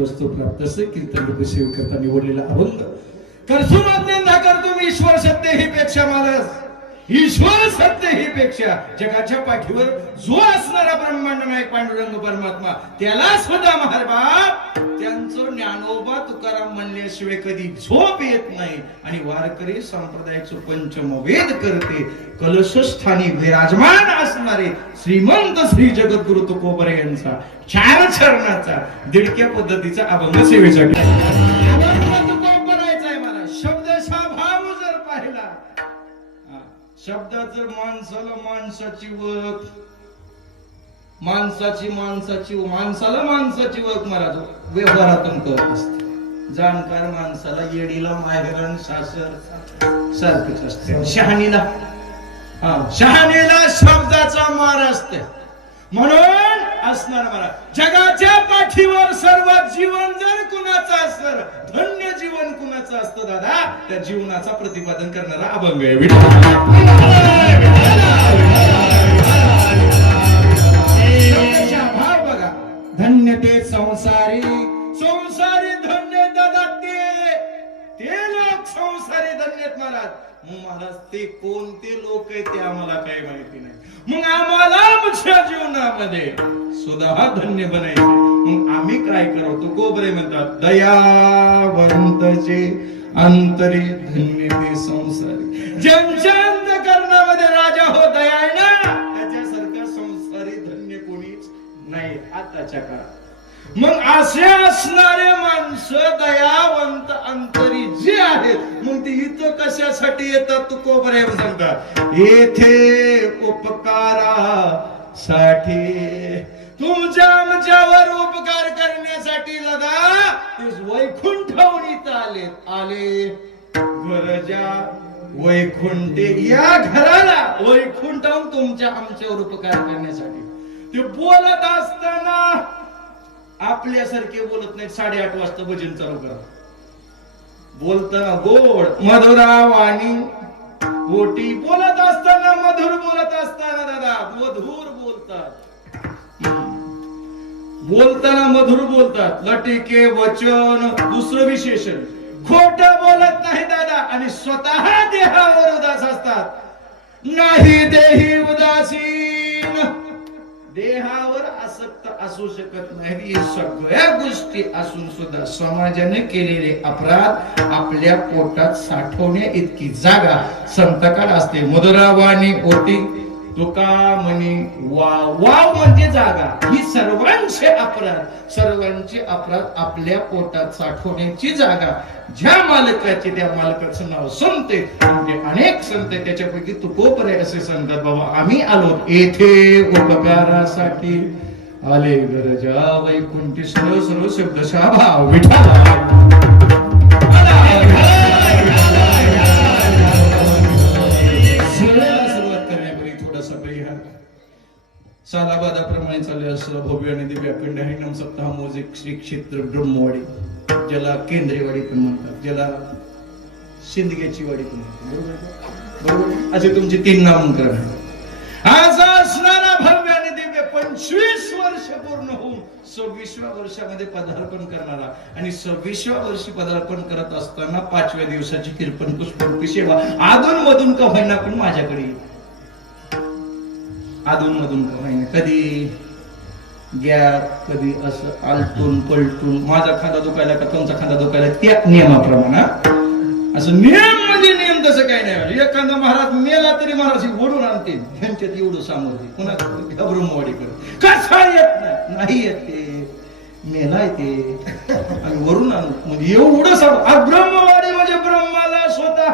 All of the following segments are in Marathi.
वस्तू प्राप्त असे कीर्तन रूप सेवे करता निवडलेला अभंग करसुमाज्ञा करतो मी ईश्वर सत्य ही पेक्षा मानस ईश्वर सत्य ही पेक्षा जगाच्या पाठीवर जो असणारा ब्रह्मांड नायक पांडुरंग परमात्मा त्याला स्वतः महारबाप त्यांचं ज्ञानोबा तुकाराम म्हणल्याशिवाय कधी झोप येत नाही आणि वारकरी संप्रदायाचं पंचमवेद करते कलशस्थानी विराजमान असणारे श्रीमंत श्री जगद्गुरु तुकोबरे यांचा चार चरणाचा दिडक्या पद्धतीचा अभंग सेवेसाठी शब्दात जर माणसाला माणसाची वक माणसाला माणसाची वक महाराज व्यवहारातून करत असते जाणकार माणसाला येडीला माहेरण सासर सारखंच असते शहाणीला शब्दाचा मार असते म्हणून असणार मला जगाच्या पाठीवर सर्वात जीवन जर कुणाचं असतं धन्य जीवन कुणाचं असतं दादा त्या जीवनाचा प्रतिपादन करणारा अभंग आहे भाव बघा धन्य ते संसारी धन्य दादा ते लोक संसारी धन्यत महाराज ते कोणते लोक आहेत ते आम्हाला काही माहिती नाही मग आम्हाला आमच्या जीवनामध्ये सुद्धा धन्य बनायचे मग आम्ही काय करतो कोबरे म्हणतात दयावंतचे अंतरी धन्य ते संसारी ज्यांच्या अंतःकरणामध्ये राजा हो दया आहे ना त्याच्यासारखं संसारी धन्य कोणीच नाही आताच्या काळात मग असे असणारे माणसं दयावंत अंतरी जे आहेत मग ते इथं कशासाठी येतात तू कोबरे सांगतात येथे उपकारासाठी तुमच्या आमच्यावर उपकार करण्यासाठी दादा ते वैकुंठाहून इथं आले गरजा वैकुंठे या घराला वैकुंठाहून तुमच्या आमच्यावर उपकार करण्यासाठी ते बोलत असताना आपल्यासारखे बोलत नाही 8:30 वाजता भजन चालू करा बोलताना गोड मधुरावाणी ओटी बोलत असताना मधुर बोलत असताना दादा मधुर बोलताना मधुर बोलतात लटिके वचन दुसरं विशेषण खोट बोलत नाही दादा आणि स्वतः देहावर उदास असतात नाही देही उदासीन देहावर आसक्त असू शकत नाही सगळ्या गोष्टी असून सुद्धा समाजाने केलेले अपराध आपल्या पोटात साठवण्या इतकी जागा संतकाळ असते मधुरावाणी ओटी तुका म्हणे वाव म्हणजे जागा ही सर्वांचे अपराध आपल्या पोटात साठवण्याची जागा ज्या मालकाचे त्या मालकाचं नाव संत म्हणजे अनेक संत त्याच्यापैकी तुकोबरे असे सांगतात बाबा आम्ही आलो येथे उपकारासाठी आले गरजा वैकुंठी सर्व शब्दशः भाव विठ्ठल सालाबादाप्रमाणे चालले असं भव्य आणि दिव्य अखंड हरिनाम सप्ताह मोजिक श्री क्षेत्र ब्रह्मवाडी ज्याला केंद्रेवाडी पण म्हणतात ज्याला शिंदगेची वाडी पण म्हणतात बरोबर असे तुमची 3 नामांकन आहे आज असणारा भव्य आणि दिव्य 25 वर्ष पूर्ण होऊन 26व्या वर्षामध्ये पदार्पण करणारा आणि 26व्या वर्षी पदार्पण करत असताना 5व्या दिवसाची कीर्तन पुष्परूपी सेवा अधून मधून का होईना पण माझ्याकडे अधून मधून कधी गॅप कधी असं आलटून पलटून माझा खांदा दुखायला का तुमचा खांदा दुखायला त्या नियमाप्रमाणे असं नियम म्हणजे नियम तसं काही नाही एखादा महाराज मेला तरी महाराज ओढून आणते त्यांच्यात एवढं सामर्थ्य पुन्हा ब्रह्मवाडी करत कसा येत नाही येत ते मेला येते आणि वरून आणू म्हणजे एवढं ब्रह्मवाडी म्हणजे ब्रह्माला स्वतः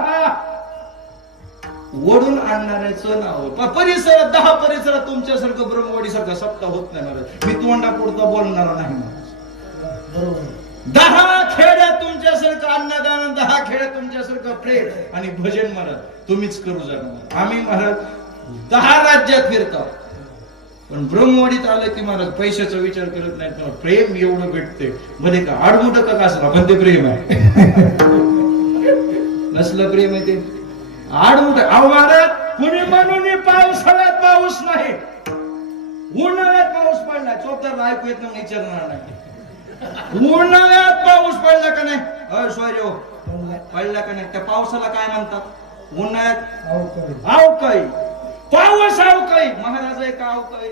वडून आणणाऱ्याचं नाव परिसरात 10 परिसरात तुमच्यासारखं ब्रह्मवाडी सारखा सप्ताह होत नाही महाराज मी तोंडा पुरता बोलणार नाही बरोबर 10 खेड्यात तुमच्यासारखं अन्नदान 10 खेड्यात तुमच्यासारखं प्रेम आणि भजन महाराज तुम्हीच करू जाणार आम्ही महाराज 10 राज्यात फिरतो पण ब्रह्मवाडीत आलं की महाराज पैशाचा विचार करत नाहीत प्रेम एवढं भेटते मध्ये का आडमुठ का असला पण ते प्रेम आहे नसलं प्रेम आहे ते आडमुठ महाराज कुणी म्हणून पावसाळ्यात पाऊस नाही उन्हाळ्यात पाऊस पडला चोपदार ऐकू येत नाही विचारणार नाही उन्हाळ्यात पाऊस पडला का नाही? शौर्य पडला का नाही? त्या पावसाला काय म्हणतात? उन्हाळ्यात अवकाळी. पाऊस अवकाळी. महाराज आहे का अवकाळी?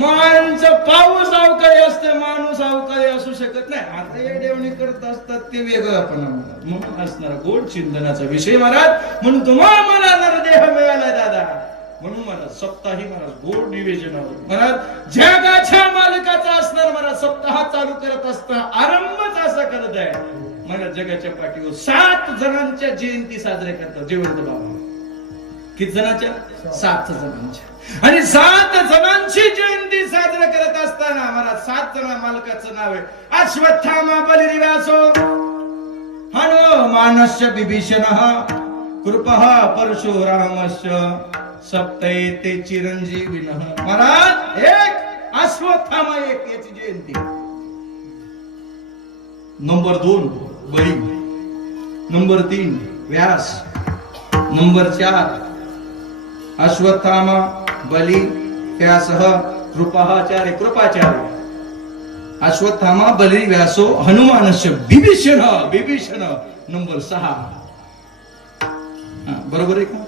माणसं पाऊस अवकाळी असते, माणूस अवकाळी असू शकत नाही. आता हे देवणी करत असतात ते वेगळं आपण म्हणून असणारा गोड चिंतनाचा विषय महाराज. म्हणून तुम्हाला मला देह मिळाला दादा. म्हणून महाराज सप्ताही महाराज गोड निवेदनावर महाराज जगाच्या मालकाचा असणार महाराज सप्ताह चालू करत असताना आरंभच असा करत आहे महाराज. जगाच्या पाठीवर 7 जणांच्या जयंती साजरे करतात जिवंत बाबा. किती जणांच्या? 7 जणांच्या. आणि 7 जणांची जयंती साजरी करत असताना महाराज 7 जण मालकाचं नाव आहे. अश्वत्थामा बलिर्व्यासो हनुमानस्य विभीषणः कृपः परशुरामस्य सप्तैते चिरंजीविनः. महाराज एक अश्वत्थामा एक याची जयंती. नंबर 2 बळी, नंबर 3 व्यास, नंबर 4 अश्वत्थामा बली व्यासः कृपाचार्य. कृपाचार्य अश्वत्थामा बली व्यासो हनुमानस्य विभीषण. विभीषण नंबर 6. बरोबर आहे का?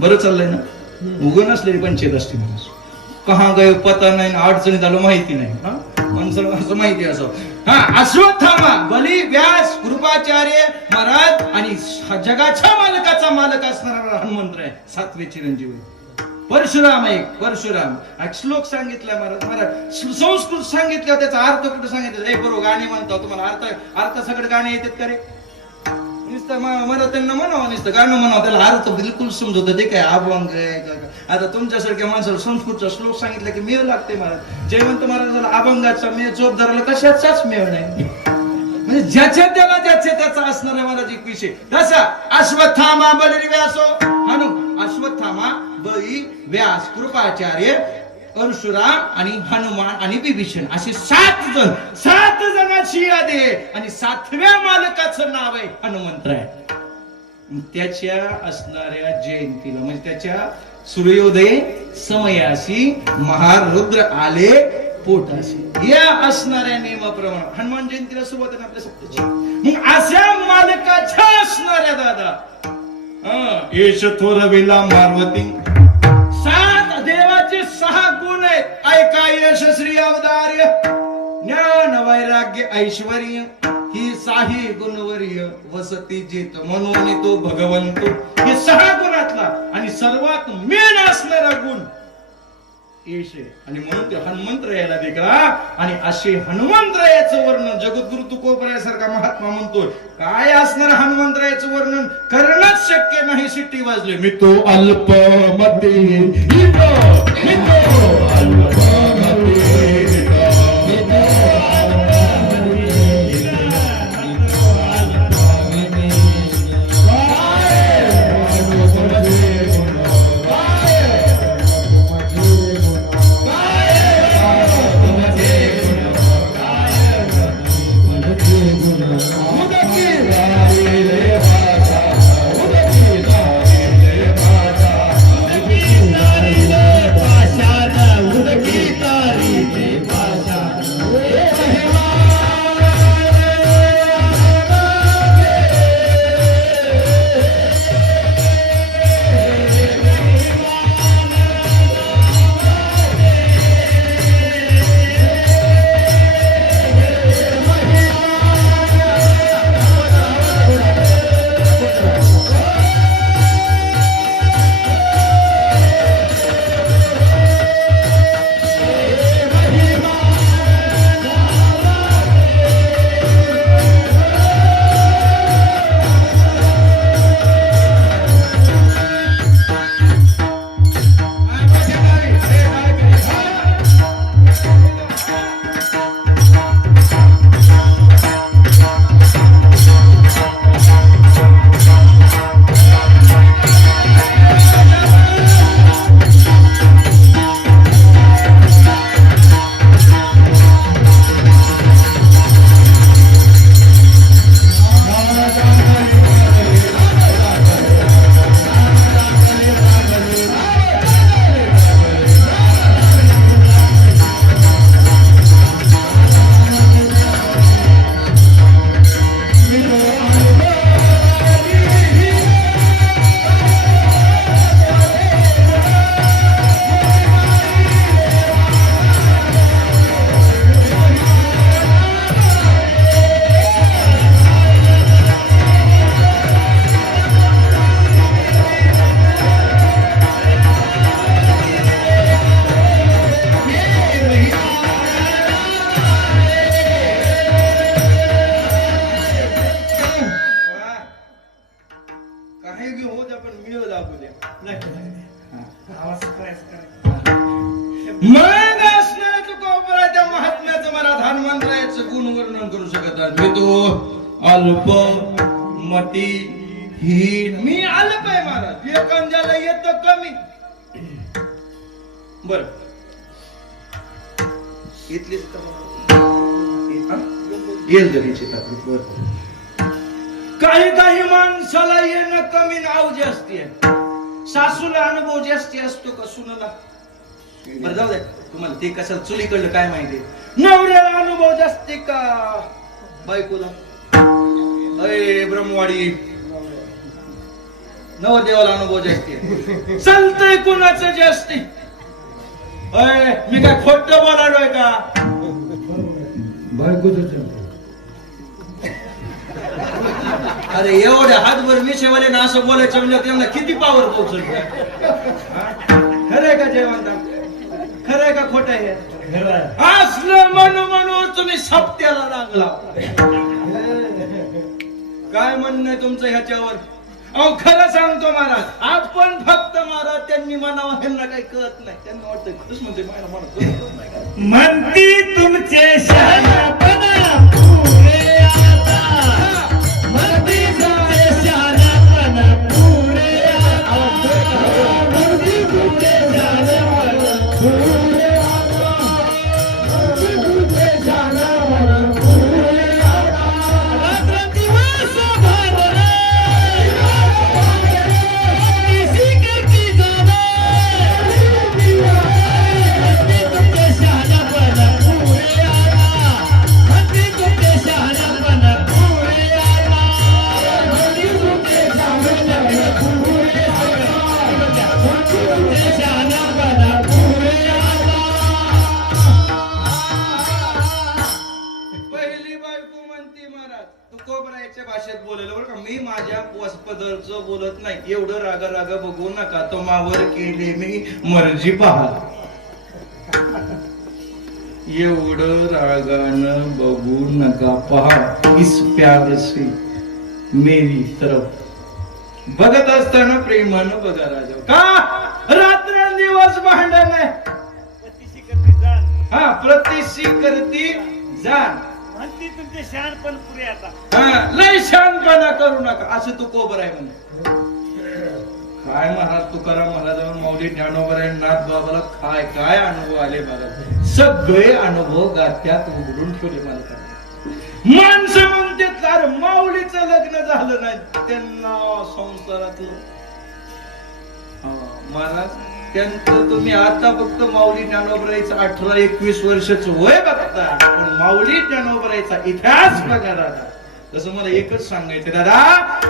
बरं चाललंय ना? उगं नसलेली पंचायत असते. कहा गयो पता नाही, अडचणीत आलो माहिती नाही. माणसाला असं माहिती असं. अश्वत्थामा बली व्यास कृपाचार्य महाराज आणि जगाच्या मालकाचा मालक असणारा हनुमंत आहे 7वे चिरंजीवी. परशुराम एक. परशुराम श्लोक सांगितला महाराज. महाराज संस्कृत सांगितलं, त्याचा अर्थ कुठे सांगितलं? हे बरोबर गाणी म्हणतो तुम्हाला अर्थ सगळे गाणे येतात का रे? नुसतं मला त्यांना म्हणावं, नुसतं गाणं म्हणावं, त्याला अर्थ बिलकुल समजत. ते काय अभंग आहे? आता तुमच्यासारख्या माणसाला संस्कृतचा श्लोक सांगितलं की मेळ लागते महाराज. जयवंत महाराजाला अभंगाचा मेळ, चोपदाराला कशाचाच मेळ नाही. म्हणजे ज्याच्या त्याला त्याचा असणार आहे महाराज एक विषय. तसा अश्वत्थामा बली व्यासो अश्वत्थामा बळी व्यास कृपाचार्य परशुराम आणि हनुमान आणि विभीषण असे 7 जण. 7 जणांची यादी आहे आणि 7व्या मालकाचं नाव आहे हनुमंतराय. त्याच्या असणाऱ्या जयंतीला म्हणजे त्याच्या सूर्योदय समयाशी महारुद्र आले पोटाशी या असणाऱ्या नियमाप्रमाणे हनुमान जयंतीला सुरुवात आहे आपल्या सप्ताची. मग अशा मालकाच्या असणाऱ्या दादा येश थोरविला मार्वती. 7 देवाचे 6 गुण आहेत. ऐका यश श्री अवदार्य ज्ञान वैराग्य ऐश्वर्य ही 6 गुणवर्य वसती जित म्हणून तो भगवंत. हे 6 गुणातला आणि सर्वात मेन असणारा गुण येश आहे. आणि म्हणून ते हनुमंतरायाला देखा. आणि असे हनुमंतरायाचं वर्णन जगद्गुरु तुकोबरायासारखा महात्मा म्हणतोय. काय असणार हनुमंतरायाचं वर्णन करणंच शक्य नाही. शिट्टी वाजले मी तो अल्पमती करू शकत नाही. मी तो अल्प मती हीन, मी अल्प आहे महाराज. एखाद्याला येतं कमी. बर इथलीच येईल तरीची तकलीफ. काही काही माणसाला येणं कमी नाव जास्ती आहे. सासूला अनुभव जास्ती असतो का सुनाला? बरं जाऊ दे, तुम्हाला ते कशाला चुलीकडलं काय माहिती. नवऱ्याला अनुभव जास्ती का बायकोला? अरे ब्रह्मवाडी, नवरदेवाला अनुभव जास्ती आहे. चालतंय कुणाचं जास्ती? मी काय खोट बोलालोय का? बायकोच. अरे एवढ्या हातभर मिशेवाले ना असं बोलायचं म्हणजे त्यांना किती पावर पोहोचल. खरंय का जयवंता? खरंय का खोट आहे? असलं म्हणून तुम्ही सप्त्याला लागला. काय म्हणणं आहे तुमचं ह्याच्यावर? अहो खरं सांगतो महाराज, आपण फक्त महाराज त्यांनी म्हणावं ह्यांना काही कळत नाही. त्यांना वाटतंय खरंच म्हणते म्हणती तुमचे शहाणपणा पुरे आता. म्हणती तुमचे शहाणपणा पुरे आता. म्हणती तुमचे शहाणपणा पुरे आता. म्हणती तुमचे शहाणपणा पुरे आता. रात्र दिवस भरले किसी करती जावे. म्हणती तुमचे शहाणपणा पुरे आता. म्हणती तुमचे शहाणपणा पुरे आता. म्हणती तुमचे शहाणपणा पुरे आता. म्हणती तुमचे शहाणपणा पुरे आता. पहिली बायको म्हणते महाराज तू कोबरायच्या भाषेत बोलेल बरं का. मी माझ्या पदरचं बोलत नाही. एवढं राग बघू नका. तो मावर केले मी मर्जी पहा. एवढं रागानं बघू नका पहा. इस प्यार से मेरी तरफ. बघत असताना प्रेमानं बघा राजा. का रात्रंदिवस भांडण आहे. पतीशी करती जाण. हा प्रतिशी करती जाण. म्हणती तुमचे शहाणपण पुरे आता. हा लय शानपणा करू नका असं तू कोबर आहे म्हणे. काय महाराज तुकाराम महाराजांवर माऊली ज्ञानोबराय नाथ बाबाला काय काय अनुभव आले बघा. सगळे अनुभव गात्यात उघडून ठेवले मला. माणसं म्हणतात अरे माऊलीचं लग्न झालं नाही त्यांना संसारातलं. महाराज त्यांचं तुम्ही आता फक्त माऊली ज्ञानोबरायचं 18-21 वर्षाचं वय बघता, पण माऊली ज्ञानोबरायचा इतिहास बघा दादा. तसं मला एकच सांगायचं दादा,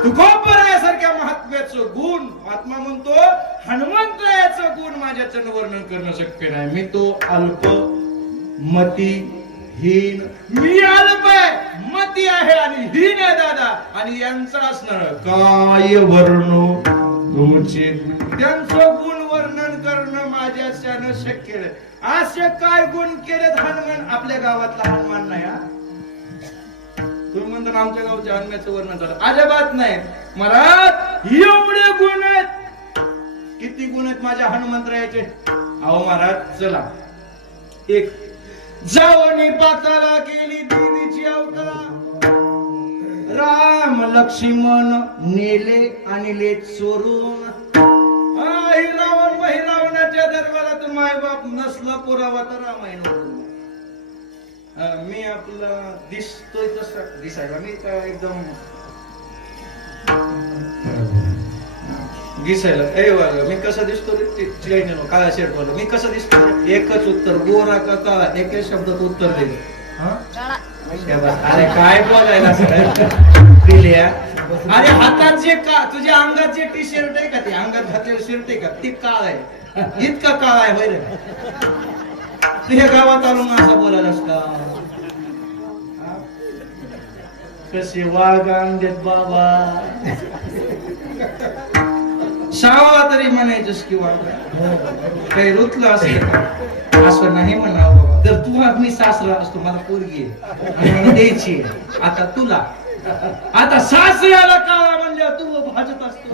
तुकोबरायासारख्या महात्म्याचं गुण महात्मा म्हणतो हनुमंतरायाचं गुण माझ्याचं वर्णन करणं शक्य नाही. मी तो अल्प मती हीन. मी अल्प आहे, मती आहे आणि हीन आहे दादा. आणि यांचं असणार काय वर्णो तुमचे. त्यांचं गुण वर्णन करणं माझ्याच्यानं शक्य नाही. असे काय गुण केलेत हनुमान. आपल्या गावातला हनुमान नाही हा. तुम्ही म्हणता आमच्या गावच्या हनुमानाचं वर्णन झालं, अजिबात नाही महाराज. एवढे गुण आहेत. किती गुण आहेत माझ्या हनुमंतरायाचे. अहो महाराज चला, एक जावणी पाताला केली देवीची अवतरा. राम लक्ष्मण नेले आणले चोरून. ही रावण वही रावणाच्या दरबारात मायबाप नसला पुरावा तर रामायण. मी आपला दिसतोय तसं दिसायला मी काय एकदम दिसायला मी कसं दिसतो रे. काळा शर्ट वाला मी कसं दिसतो. एकच उत्तर, गोरा का काळा, एकच शब्दात उत्तर दिले. अरे काय बोलायला दिल्या. अरे हातात जे का तुझ्या अंगात जे टी शर्ट आहे का, ते अंगात घातलेलं शर्ट आहे का, ते काळ आहे. इतका काळ आहे होय रे. तुझ्या गावात आणून असं बोलायलास का. कसे वाघ देत बाबा. सावा तरी म्हणायचंस किंवा काही रुतलं असेल असं नाही म्हणावं बाबा. जर तू मी सासरा असतो, मला पोरगी आहे द्यायची आता तुला. आता सासऱ्याला काळा म्हणल्यावर तू भाजत असतो.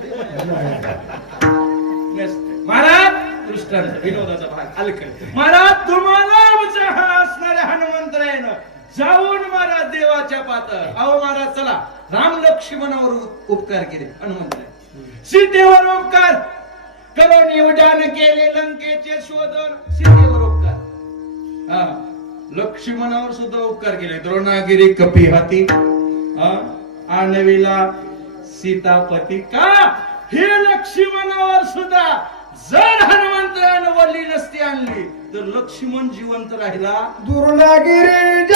महाराज दृष्टांत विनोदाचा भाग अलकल. महाराज तुम्हाला असणाऱ्या हनुमंतरायानं जाऊन महाराज देवाच्या पातळ. अहो महाराज चला, राम लक्ष्मणावर उपकार केले हनुमंत, सीतेवर उपकार करून उड्डाण केले लंकेचे शोधन. सीतेवर उपकार, हा लक्ष्मणावर सुद्धा उपकार केले. द्रोणागिरी कपी हाती, आणविला सीतापती. का हे लक्ष्मणावर सुद्धा जर हनुमंतरानं वल्ली नसती आणली तर लक्ष्मण जिवंत राहिला. दुर्लागिरी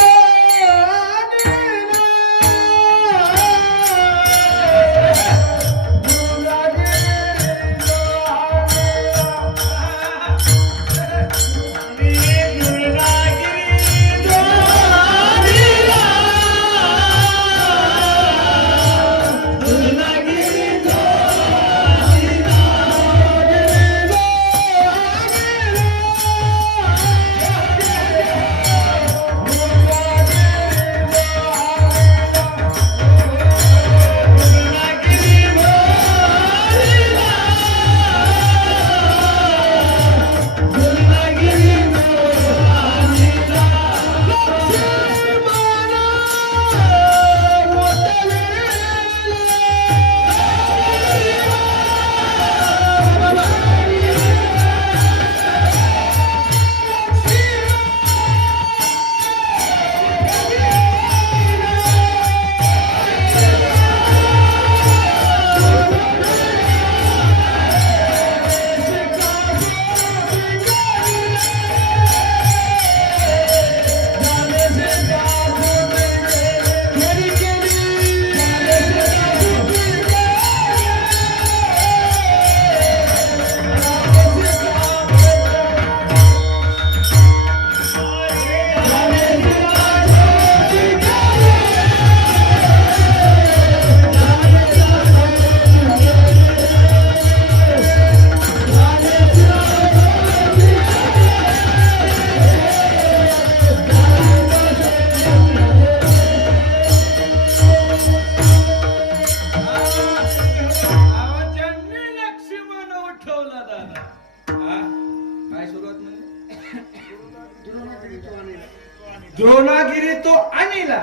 द्रोणागिरी तो आणला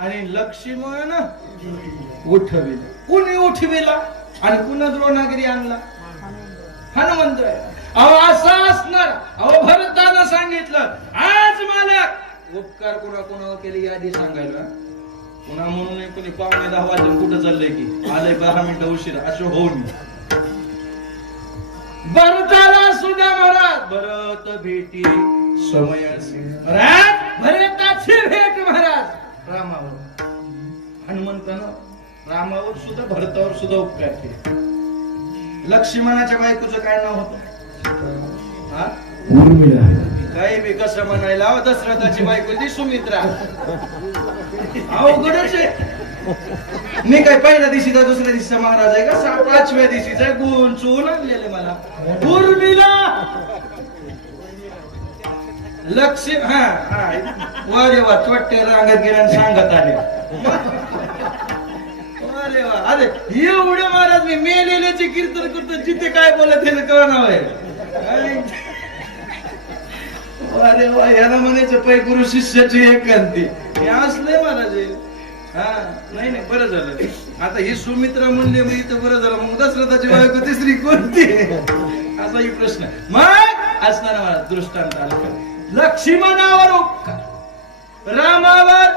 आणि लक्ष्मण उठविला. कुणी उठविला आणि पुन्हा द्रोणागिरी आणला? हनुमंत. अहो असा असणार. अहो भरतानं सांगितलं आज मालक उपकार कोणावर केले यादी सांगायला. पुन्हा म्हणून कोणी पावणे 10 वाजून कुठं चाललंय की आलंय 10 मिनिटं उशीर असं होऊन भरताला सुद्धा महाराज भरत भेटी समयासी. भरताची भेट महाराज रामावर. हनुमंतानं रामावर सुद्धा भरतावर सुद्धा उपकार केले. लक्ष्मणाच्या बायकोचं काय नाव होतं? काही बी कसं म्हणायला. दशरथाची बायको ती सुमित्रा. अवघडच आहे. मी काय पहिल्या दिवशीचा दुसऱ्या दिवशीचा महाराज आहे का? 5व्या दिवशीचा गुण चून आणलेले मला. उर्मिला वारे वा चोट्टे रांगत गेल्या सांगत आले. अरे वा. अरे एवढे महाराज मी मेलेल्याचे कीर्तन करतो जिथे काय बोलत त्याचं कळणार आहे. अरे वा. याला म्हणायचं पै गुरु शिष्याची एकांती. हे असलंय महाराज. हा नाही नाही बरं झालं. आता ही सुमित्रा म्हणले मी इथं बरं झालं. मग दशरथाची बायको तिसरी कोणती असाही प्रश्न मग असणार महाराज. दृष्टांत आला. लक्ष्मणावर उपकार, रामावर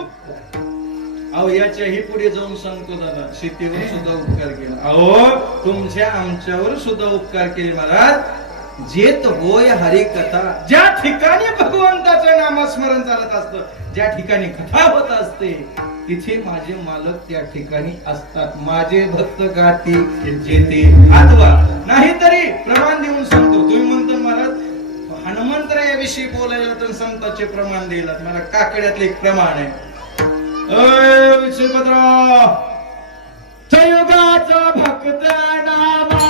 उपकार. अहो याच्याही पुढे जाऊन सांगतो दादा सीतेवर सुद्धा उपकार केला. अहो तुमच्या आमच्यावर सुद्धा उपकार केले महाराज. जेत होय हरी कथा. ज्या ठिकाणी भगवंताचं नामस्मरण चालत असतं, ज्या ठिकाणी कथा होत असते तिथे माझे मालक त्या ठिकाणी असतात. माझे भक्त गाती जेते अथवा नाहीतरी प्रमाण देऊन सांगतो. तुम्ही म्हणतो महाराज हनुमंतरायाविषयी बोलायला तर संतांचे प्रमाण दिलं. मला काकड्यातले एक प्रमाण आहे. श्रीपतराव युगाचा भक्त नामा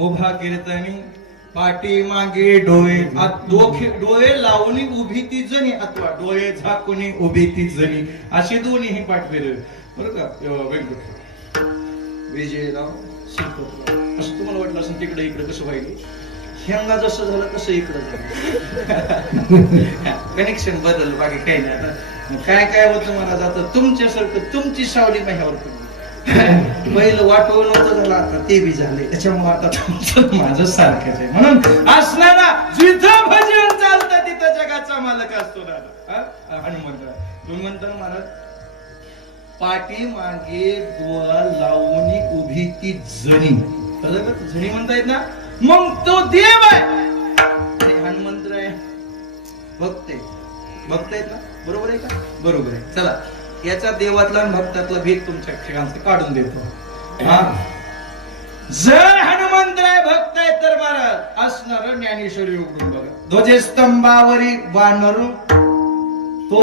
उभा कीर्तनी पाठी मागे डोळे डोळे लावून उभी ती जणी अथवा डोळे झाकून उभी ती जणी अशी दोन्ही पाठ फिरवे बरं का व्यंकट विजयराव शिल्पतराव असं तुम्हाला वाटलं असं तिकडे इकडे कसं पाहिजे ह्यांना जसं झालं तसं इकडं झालं कनेक्शन बदल बाकी काही नाही आता काय काय होतं मला जातं तुमच्यासारखं तुमची सावली माझ्यावर पडली पहिलं वाटवून होतं झालं आता ते बी झाले त्याच्यामुळे आता तुमचं माझं सारखंच आहे म्हणून असणारा जिथं भजन चालतं तिथं जगाचा मालक असतो दादा हनुमंतराव तुम्ही म्हणता महाराज पाठी मागे डोळा लावून उभी ती जणी जणी म्हणता येत ना मग तो देव आहे आणि हनुमंतराय बघतायत ना बरोबर आहे का बरोबर आहे चला याचा देवातला आणि भक्तातला भेद तुमच्या ठिकाणचं काढून देतो जर हनुमंतराय भक्त आहे तर महाराज असणार ज्ञानेश्वरी उघडून बघा ध्वजस्तंभावरी वानर तो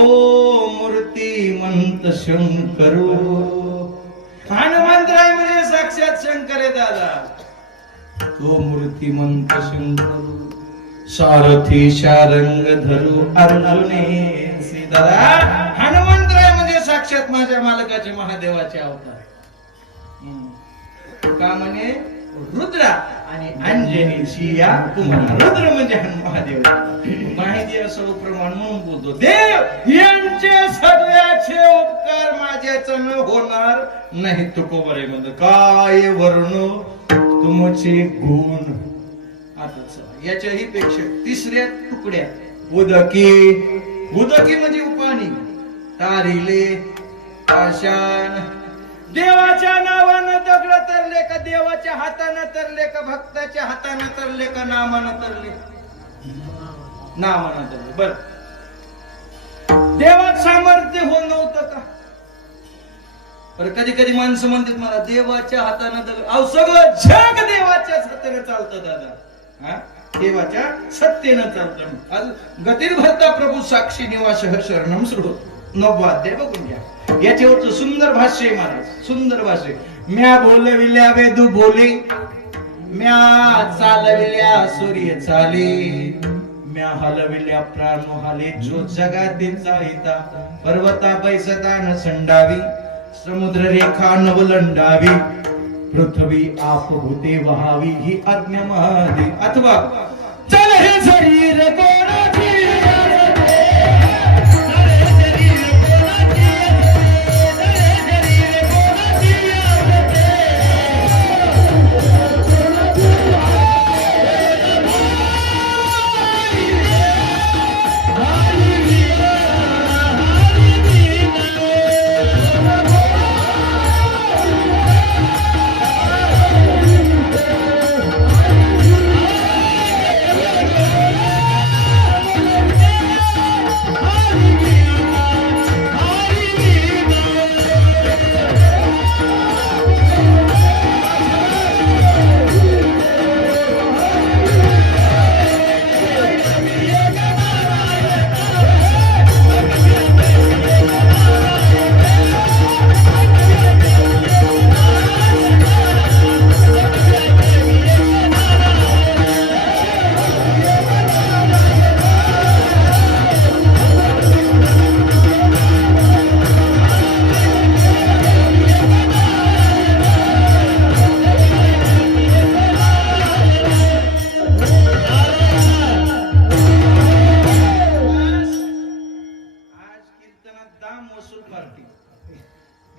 मूर्तिमंत शंकर हनुमंतराय म्हणजे साक्षात शंकर आहे दादा तो मूर्तिमंत शंकर सारथी शारंग धरू अर्जुने दादा हनुमंतराय म्हणजे साक्षात माझ्या मालकाचे महादेवाचे अवतार का म्हणे रुद्रा आणि अंजनीची या कुमार रुद्र म्हणजे महादेव माहिती असं प्रमाण म्हणून बोलतो देव यांचे सगळ्याचे उपकार माझ्याच न होणार नाही तुकोबर म्हणतो काय वर्ण तुमचे गुण आता याच्याही पेक्षा तिसऱ्या तुकड्या उदकी म्हणजे उपाणी तारिले पाषाण देवाच्या नावानं दगड तरले का देवाच्या हातानं तरले का भक्ताच्या हातानं तरले का नामानं तरले नामानं तरले बर देवात सामर्थ्य हो नव्हतं का बरं कधी कधी माणसं म्हणतात मला देवाच्या हातानं दगड अहो सगळं जग देवाच्या हाताने चालतं दादा देवाच्या सत्तेनं चालतं आज गतीर भरता प्रभू साक्षी निवास शरणम श्रोत 9 अध्याय बघून घ्या याच्यावरचं सुंदर भाष्य आहे महाराज सुंदर भाष्य म्या बोलविल्या वेदू बोले म्या चालविल्या सूर्य चाले म्या हलविल्या प्राण हाले जो जगातीचा हिता पर्वता पैसता न संडावी समुद्र रेखा नवलंडावी पृथ्वी आपभूते वहावी ही आज्ञा महादेव अथवा चल हे शरीर कोणाची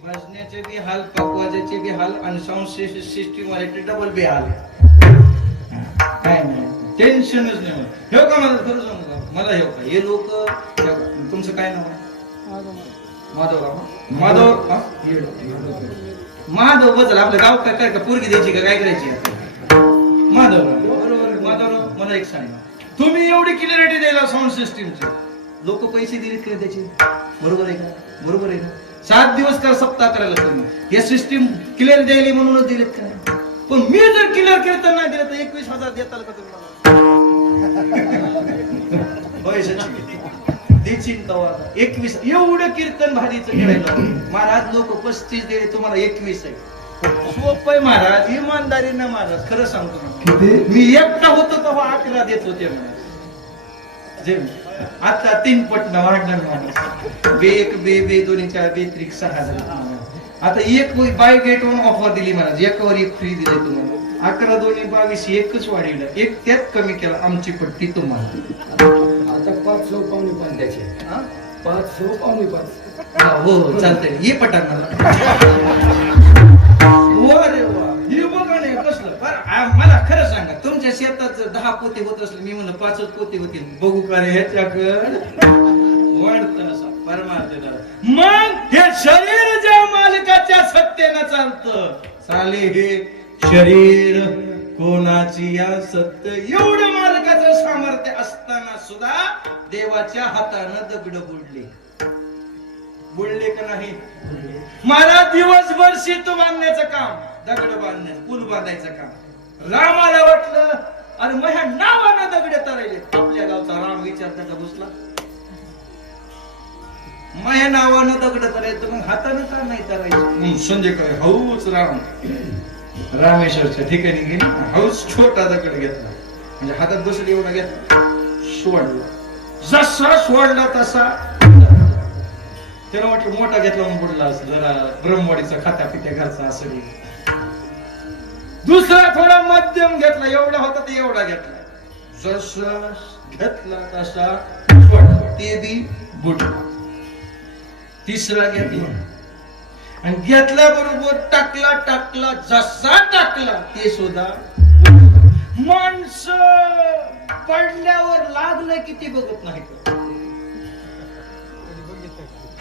भजण्याचे बी हाल पकवाजाचे बी हाल आणि साऊंड सिस्टीम वाले डबल बी हाल काय नाही टेन्शनच नाही हे का मला खरं सांगू का मला हे का हे लोक तुमचं काय नाव माधव बदल आपलं गाव काय काय का पोरगी द्यायची का काय करायची माधवराव बरोबर माधवराव मला एक सांगा तुम्ही एवढी क्लिअरिटी द्यायला साऊंड सिस्टीमची लोक पैसे दिलेत का त्याचे बरोबर आहे का बरोबर आहे का 7 दिवस कर सप्ताह करायला तुम्ही हे सिस्टीम क्लिअर द्यायला म्हणूनच दिलेत का पण मी जर क्लिअर कीर्तन नाही दिलं तर 21,000 देताल का तुम्ही मला 21 एवढं कीर्तन भारीचं करायला महाराज लोक 35 दिले तुम्हाला 21 आहे सोपय महाराज, इमानदारीनं महाराज, खरं सांगतो ना. किती मी एकटा होतो तेव्हा 11 देत होते महाराज. आता 3 पटनं वाढणार महाराज. बे दोन्ही 4 बेत्रिक 6 झाले. आता एक बाय गेट वन ऑफर दिली महाराज, एकावर एक फ्री दिले तुम्हाला. 11 दोन्ही 22, एकच वाढवलं, एक त्यात कमी केला. आमची पट्टी तुम्हाला. आता 500 पावणे 5 द्यायचे. 500 पावणे 5. हो चालतंय, ये पटान मला. रे वा, हे बघा नाही कसलं. मला खरं सांगा, तुमच्या शेतात 10 पोते होत असले, मी म्हणलं 5च पोते होतील. बघू का रे ह्याच्याकडे वाढत असा परमार्थ. मग हे शरीर ज्या मालकाच्या सत्तेनं चालतं, चाले हे शरीर कोणाची या सत्य. एवढं मालकाचं सामर्थ्य असताना सुद्धा देवाच्या हातानं दगड बुडले का नाही? मला दिवसभर शेत बांधण्याचं काम, दगड बांधण्याचं, पूल बांधायचं काम. रामाला वाटलं अरे माझ्या नावानं दगड तरायले. आपल्या गावचा राम विचार त्याचा घुसला, माझ्या नावानं दगड तरायचं, मग हातानं का नाही तरायचं? संध्याकाळी हौच रामेश्वरच्या ठिकाणी गेली, हौस छोटा दगड घेतला, म्हणजे हातात बसले एवढा घेतला, सोडला. जसा सोडला तसा त्याला वाटलं मोठा घेतला म्हणून बुडला असं, जरा ब्रह्मवाडीचा खाता पित्या घरचा असेल. दुसरा थोडा मध्यम घेतला, एवढा होता ते एवढा घेतला. जसा घेतला तसा सोडला, ते बी बुडला. तिसरा घेतला आणि घेतल्या बरोबर टाकला, जसा टाकला ते सुद्धा. माणसं पडल्यावर लागलं किती बघत नाही.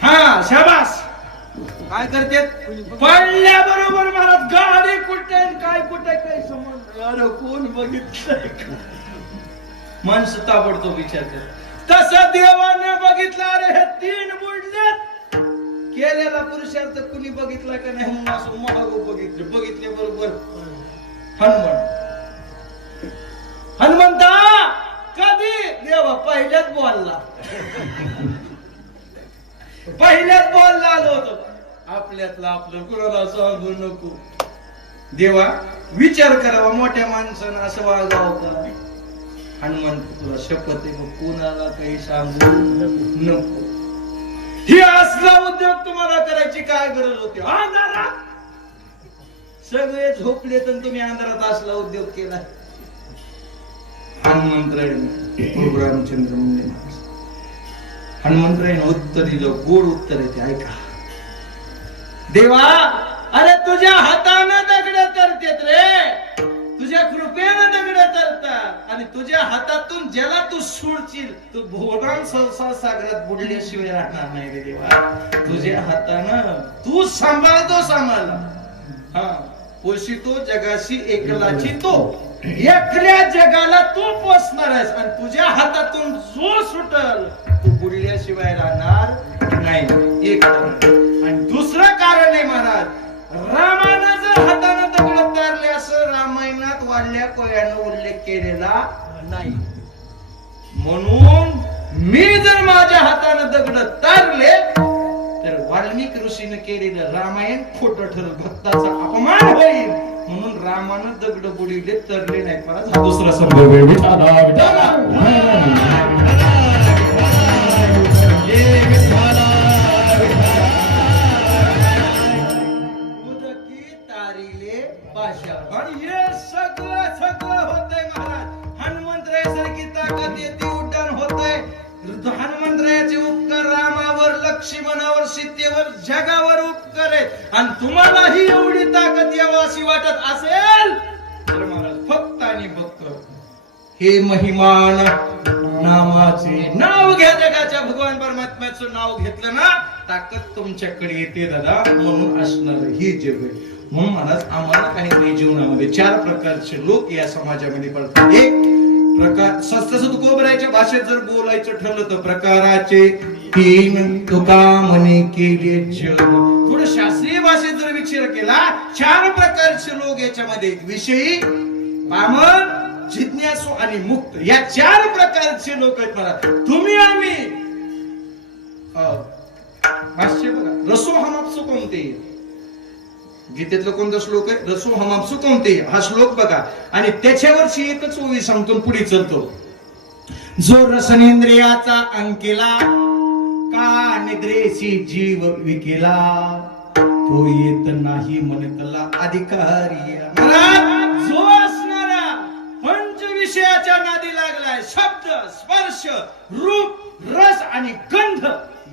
हा शाबास, काय करते? पडल्या बरोबर मला गाडी कुठे काय कुठे काय समज. अरे कोण बघितलंय? माणसं ताबडतोब विचारतात. तसं देवाने बघितलं, अरे हे 3 बुडलेत. केलेला पुरुषार्थ कुणी बघितला का नाही म्हणून असं महाग बघितले बरोबर. हनुमंता कधी देवा पहिल्याच बॉलला आलो होतो. आपल्यातलं आपलं कुणाला सांगू नको. देवा विचार करावा, मोठ्या माणसानं असं वागावं का? हनुमंत तुला शपथ आहे, कुणाला काही सांगू नको. ही असला उद्योग तुम्हाला करायची काय गरज होती? अंधारात सगळे झोपले तर तुम्ही अंधारात असला उद्योग केला. हनुमंतरायाने प्रभू रामचंद्र म्हणले, हनुमंतरायाने उत्तर दिलं, गोड उत्तर आहे ते ऐका. देवा अरे तुझ्या हातानं दगड तरतेत रे, तुझ्या कृपेनं दगड तरतात, आणि तुझ्या हातातून ज्याला तू सोडशील तो भोगान संसार सागरात बुडल्याशिवाय राहणार नाही रे देवा. तुझ्या हातानं तू सांभाळतो, हा पोषितो जगाशी एकलाची तो. एकल्या जगाला तू पोसणार आहेस, आणि तुझ्या हातातून जो सुटल तू बुडल्याशिवाय राहणार नाही. एक आणि दुसरं कारण आहे महाराज, रामानं जर हातानं दगड तारले असं रामायणात वाढल्या कोयानं उल्लेख केलेला नाही. म्हणून मी जर माझ्या हातानं दगड तारले तर वाल्मिक ऋषीने केलेलं रामायण खोटं ठरल, भक्ताचा अपमान होईल. म्हणून रामानं दगड बुडविले, तरले नाही. महाराज हा दुसरा संदर्भ आहे. तारिले भाषा, आणि हे सगळं होतंय महाराज. हनुमंतरायासारखी ताकद येते, उड्डाण होतंय. हनुमंतरायाचे उपकार रामावर, लक्ष्मणावर, सीतेवर, जगावर उपकार आहे. आणि तुम्हालाही एवढी ताकद यावं अशी वाटत असेल तर महाराज फक्त आणि फक्त हे महिमान नामाचे नाव घ्या. जगाच्या भगवान परमात्म्याचं नाव घेतलं ना, ताकद तुमच्याकडे येते दादा. म्हणून असणार हे जग आहे. म्हणून महाराज आम्हाला काही नाही जीवनामध्ये 4 प्रकारचे लोक या समाजामध्ये पडतात. एक प्रकार सस्तसत कोबरायच्या भाषेत जर बोलायचं ठरलं तर प्रकाराचे 3 तुका म्हणे केले जग. थोडं शास्त्रीय भाषेत जर विचार केला, 4 प्रकारचे लोक याच्यामध्ये, विषयी, पामर, जिज्ञासू आणि मुक्त. या 4 प्रकारचे लोक आहेत मला. तुम्ही आम्ही भाष्य बघा, रसो हम आपसो कोणते गीतेतलं कोणता श्लोक आहे? रसो हमाम सुकवते, हा श्लोक बघा. आणि त्याच्यावरची एकच ओवी सांगतो, पुढे चलतो. जो रसनेंद्रियाचा अंकेला, का निद्रेशी जीव विकेला, तो येत नाही म्हणतला अधिकारी. जो असणारा पंच विषयाच्या नादी लागलाय, शब्द, स्पर्श, रूप, रस आणि गंध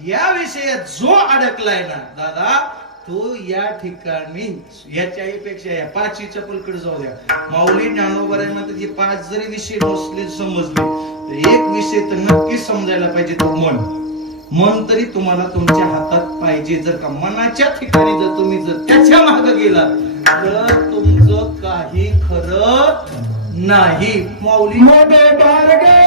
या विषयात जो अडकलाय ना दादा, तो या ठिकाणी याच्या पेक्षा या पाचीच्या पलीकडे जाऊ द्या. माऊली ज्ञानोबराय म्हणतात की 5 जरी विषय नसले समजले तर एक विषय तर नक्की समजायला पाहिजे, तो मन तरी तुम्हाला तुमच्या हातात पाहिजे. जर का मनाच्या ठिकाणी जर तुम्ही जर त्याच्या मागे गेलात तर तुमचं काही खरं नाही. माऊली मोठे बारगे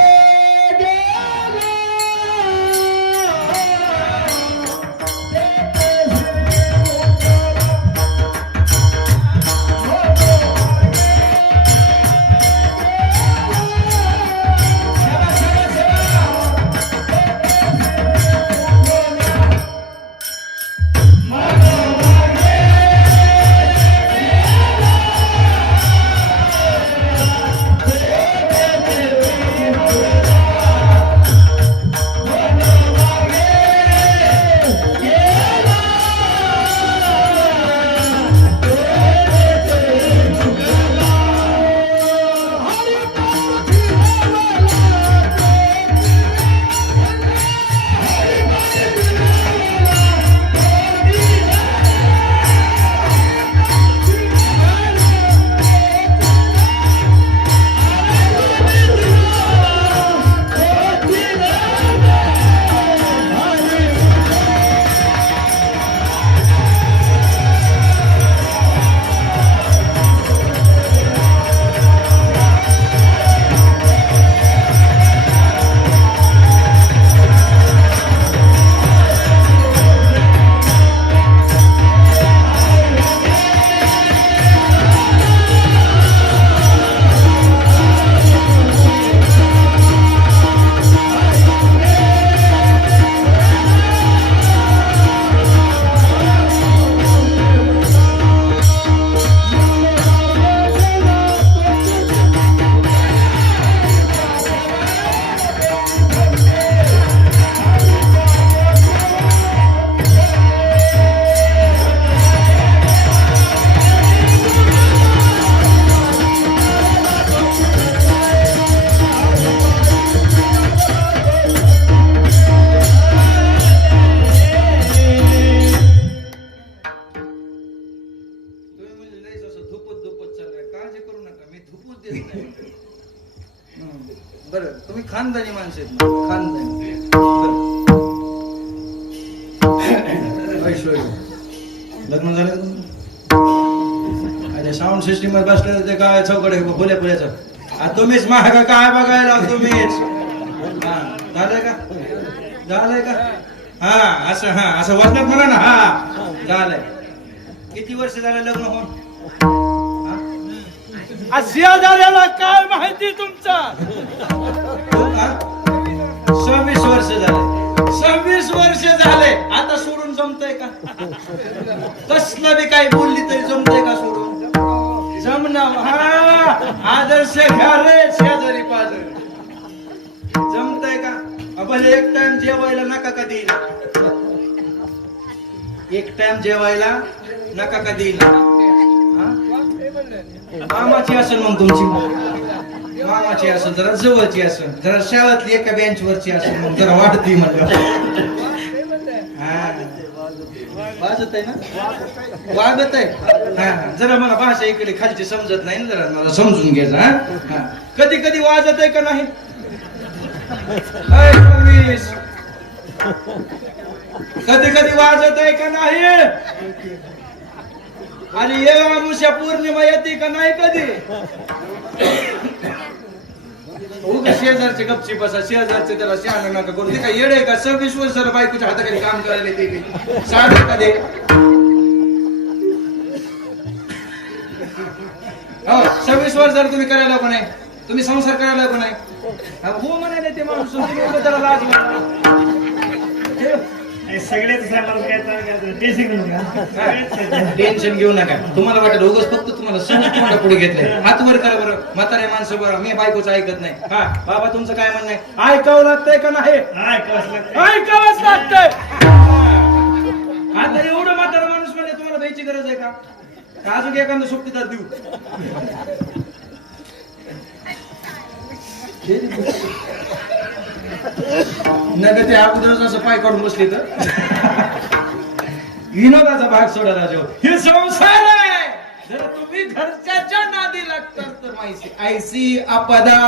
बरं. तुम्ही खानदानी माणसं आहेत ना, खानदानी. ऐश्वर्य लग्न झालं का तुमचं? अरे साऊंड सिस्टीम मध्ये बसलेलं ते काय चौकडे फुल्या फुल्याचं, तुम्हीच महाग काय बघायला, तुम्हीच. हा झालंय का? झालंय का? हा असं वाटत म्हणा ना. हा झालंय. किती वर्ष झालं लग्न होऊन? शेजाऱ्याला काय माहिती तुमचा? 26 वर्ष झाले. 26 वर्ष झाले. आता सोडून जमतंय का? कसलं बी काही बोलली तरी जमतंय का सोडून? जमणार. हा आदर्श घ्या रे शेजारी पाजारी. जमतंय का? भले एक टाइम जेवायला नका का देईल, एक टाइम जेवायला नका का देईल. मामाची असेल मग तुमची, मामाची असेल, जरा जवळची असेल, जरा शाळेतली एका बेंचवरची असेल, मग जरा वाढती म्हणलं. वाजत आहे ना? वागत आहे. हा जरा मला भाषा इकडे खालची समजत नाही ना, जरा मला समजून घ्यायचं. कधी कधी वाजत आहे का नाही? कधी कधी वाजत आहे का नाही? आणि ये अमुष्या पौर्णिमा येते का नाही कधी? शेजारचे गपची बसा, शेजारचे त्याला शहाणा नका करू. ते काय येडे का? 26 वर्षाला बायकोच्या हाताखाली काम करायला ते साधे का दे? हो 26 वर्षाला तुम्ही करायला पण नाही, तुम्ही संसार करायला पण नाही. हो म्हणाले ते माणूस, तुम्ही त्याला लाज सगळेच सांगाल काय टेन्शन घेऊ नका. टेन्शन घेऊ नका. तुम्हाला वाटेल उगाच फक्त तुम्हाला सहज तोंडा पुढे घेतलंय. हात वर करा बरं. म्हातारे माणसं बरं, मी बायकोचं ऐकत नाही. हा बाबा तुमचं काय म्हणणं आहे? ऐकावं लागतंय का नाही? ऐकावंच लागतंय. आता एवढं म्हातारा माणूस म्हणजे तुम्हाला द्यायची गरज आहे का? अजून एखादं सोबतीदार देऊ? नग ते अगोदरच असं पाय काढून बसले तर विनोदाचा भाग सोडा राजा. हे संसार आहे. जर तुम्ही घरच्याच्या नादी लागतात तर माहिती ऐसी आपदा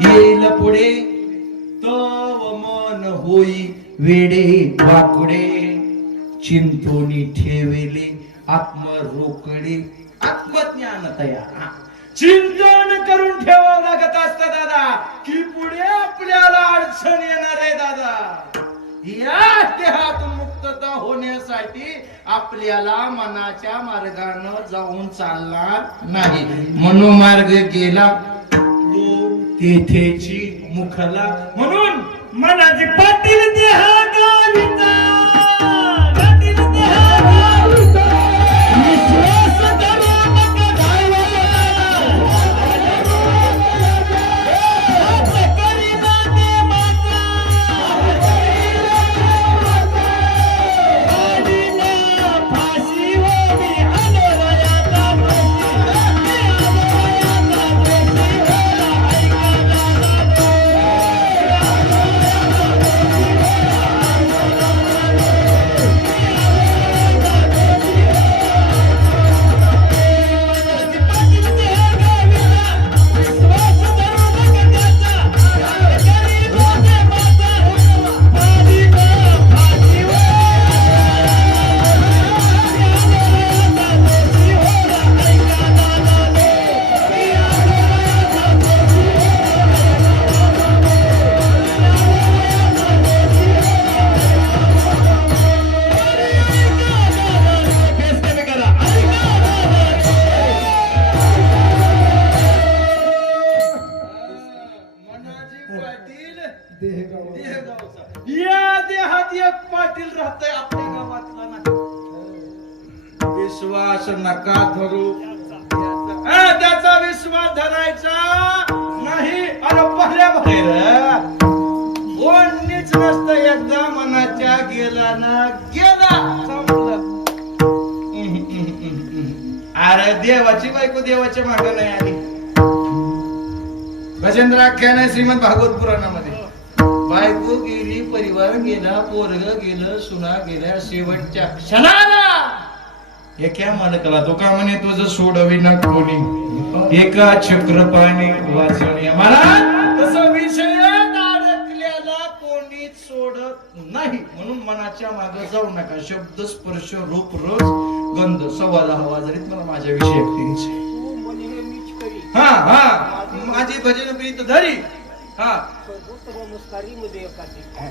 येईल पुढे तव मन होई वेडे वाकुडे चिंतोनी ठेवेले आत्मरोकडे आत्मज्ञान तयार. चिंतन करून ठेवावं लागत असतं दादा की पुढे आपल्याला अडचण येणार आहे दादा. या देहातून मुक्तता होण्यासाठी आपल्याला मनाच्या मार्गाने जाऊन चालणार नाही. मनोमार्ग गेला तो तेथेची मुखला. म्हणून मनाची पाटील देहा गाविता या देहात एक पाटील राहतय आपल्या गावातला नाही. विश्वास नका धरू. त्याचा विश्वास धरायचा नाही. अरे पहिल्या बाहेर कोणीच नसतं. एकदा मनाच्या गेला ना गेला संपलं. अरे देवाची बायको देवाच्या मागे नाही आली. भजन आख्यान आहे श्रीमद भागवत पुराणामध्ये. बायको गेली, परिवार गेला, पोरग गेलं, सुना गेल्या, शेवटच्या क्षणाला एका मालकाला तो का म्हणे तुझं सोडविना कोणी एका चक्रपाने वाचवणे. महाराज तसं विषयात अडकल्याला कोणीच सोडत नाही. म्हणून मनाच्या मागे जाऊ नका. शब्द स्पर्श रूप रस गंध 10:15 वाजरीत मला माझ्या विषयी ऐकते. हा हा माझी भजन प्रीत धरी. हा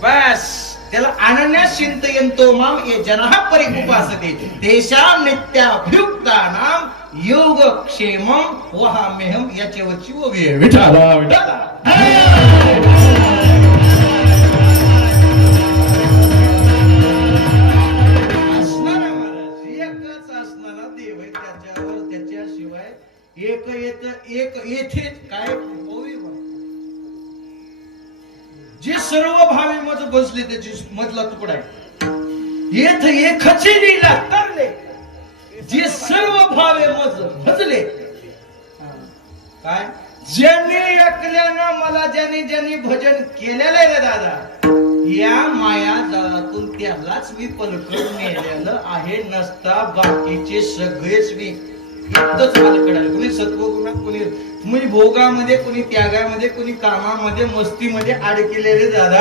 बस त्याला अनन्या चिंतयन्तो माम ये जनः परिउपासते तेषां नित्याभ्युक्तानां योगक्षेमं वहाम्यहं याच्यावरची ओवी आहे. विठाला विठाला. असणारा महाराज एकच असणारा देव आहे. त्याच्यावर त्याच्याशिवाय एक येथेच काय ओवी जे सर्व भावे मज बसले त्याची मधला तुकडा आहे. येथ एकची लीला तरले जे सर्व भावे मज भजले. काय ज्यांनी ऐकल्यानं मला ज्यांनी भजन केलेलं आहे रे दादा या माया जाळातून त्यालाच मी पलकून नेलेलं आहे. नसता बाकीचे सगळेच मी इतकंच पलकडाल. कोणी सत्वगुणात, कोणी म्हणजे भोगामध्ये, कोणी त्यागामध्ये, कोणी कामामध्ये, मस्तीमध्ये अडकलेले दादा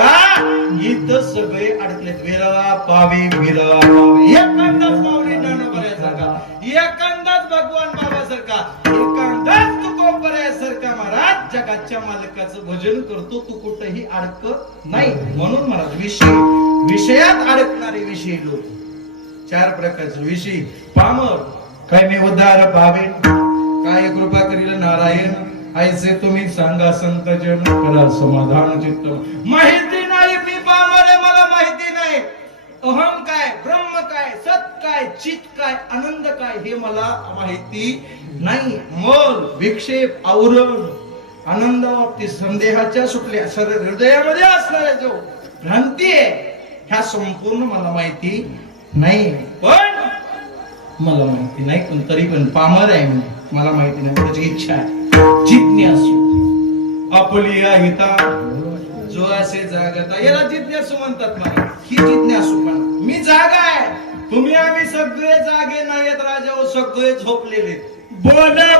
इथं सगळे अडकलेत. विरा पावे विरा पावे एखादाच माऊली ज्ञानोबासारखा, एखादाच भगवान बाबासारखा, एखादाच तुकोबऱ्यासारखा महाराज जगाच्या मालकाचं भजन करतो. तू कुठेही अडकत नाही. म्हणून महाराज विषयात अडकणारे विषयी लोक 4 प्रकारचे विषयी. पामर काय मी उद्धार पावे काय कृपा करील नारायण ऐसे तुम्ही सांगा संत जन करा समाधान चित्त. माहिती नाही मी पामर आहे मला माहिती नाही. अहम काय, ब्रह्म काय, सत काय, चित काय, आनंद काय हे मला माहिती नाही. मग विक्षेप, आवरण, आनंद बाबतीत संदेहाच्या सुटल्या हृदयामध्ये असणाऱ्या जो भ्रांती आहे ह्या संपूर्ण मला माहिती नाही. पण मला माहिती नाही, पण तरी पण पामर आहे मी, मला माहिती नाही. त्याची इच्छा आहे जिज्ञासू आपली हिता जो असे जागता, याला जिज्ञासू म्हणतात. मला ही जिज्ञासू पण मी जागा आहे, तुम्ही आम्ही सगळे जागे नाहीत राजा, सगळे झोपलेले. बोले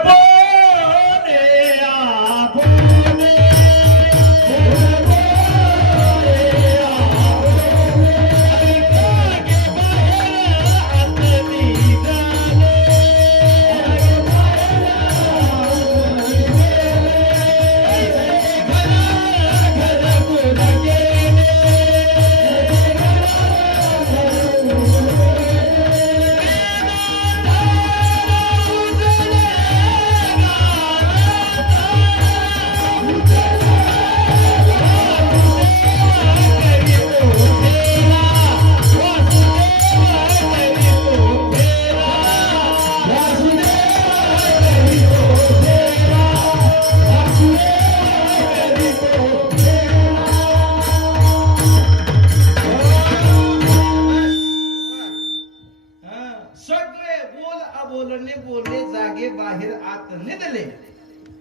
बोलणे बोलले जागे बाहेर आत निघाले.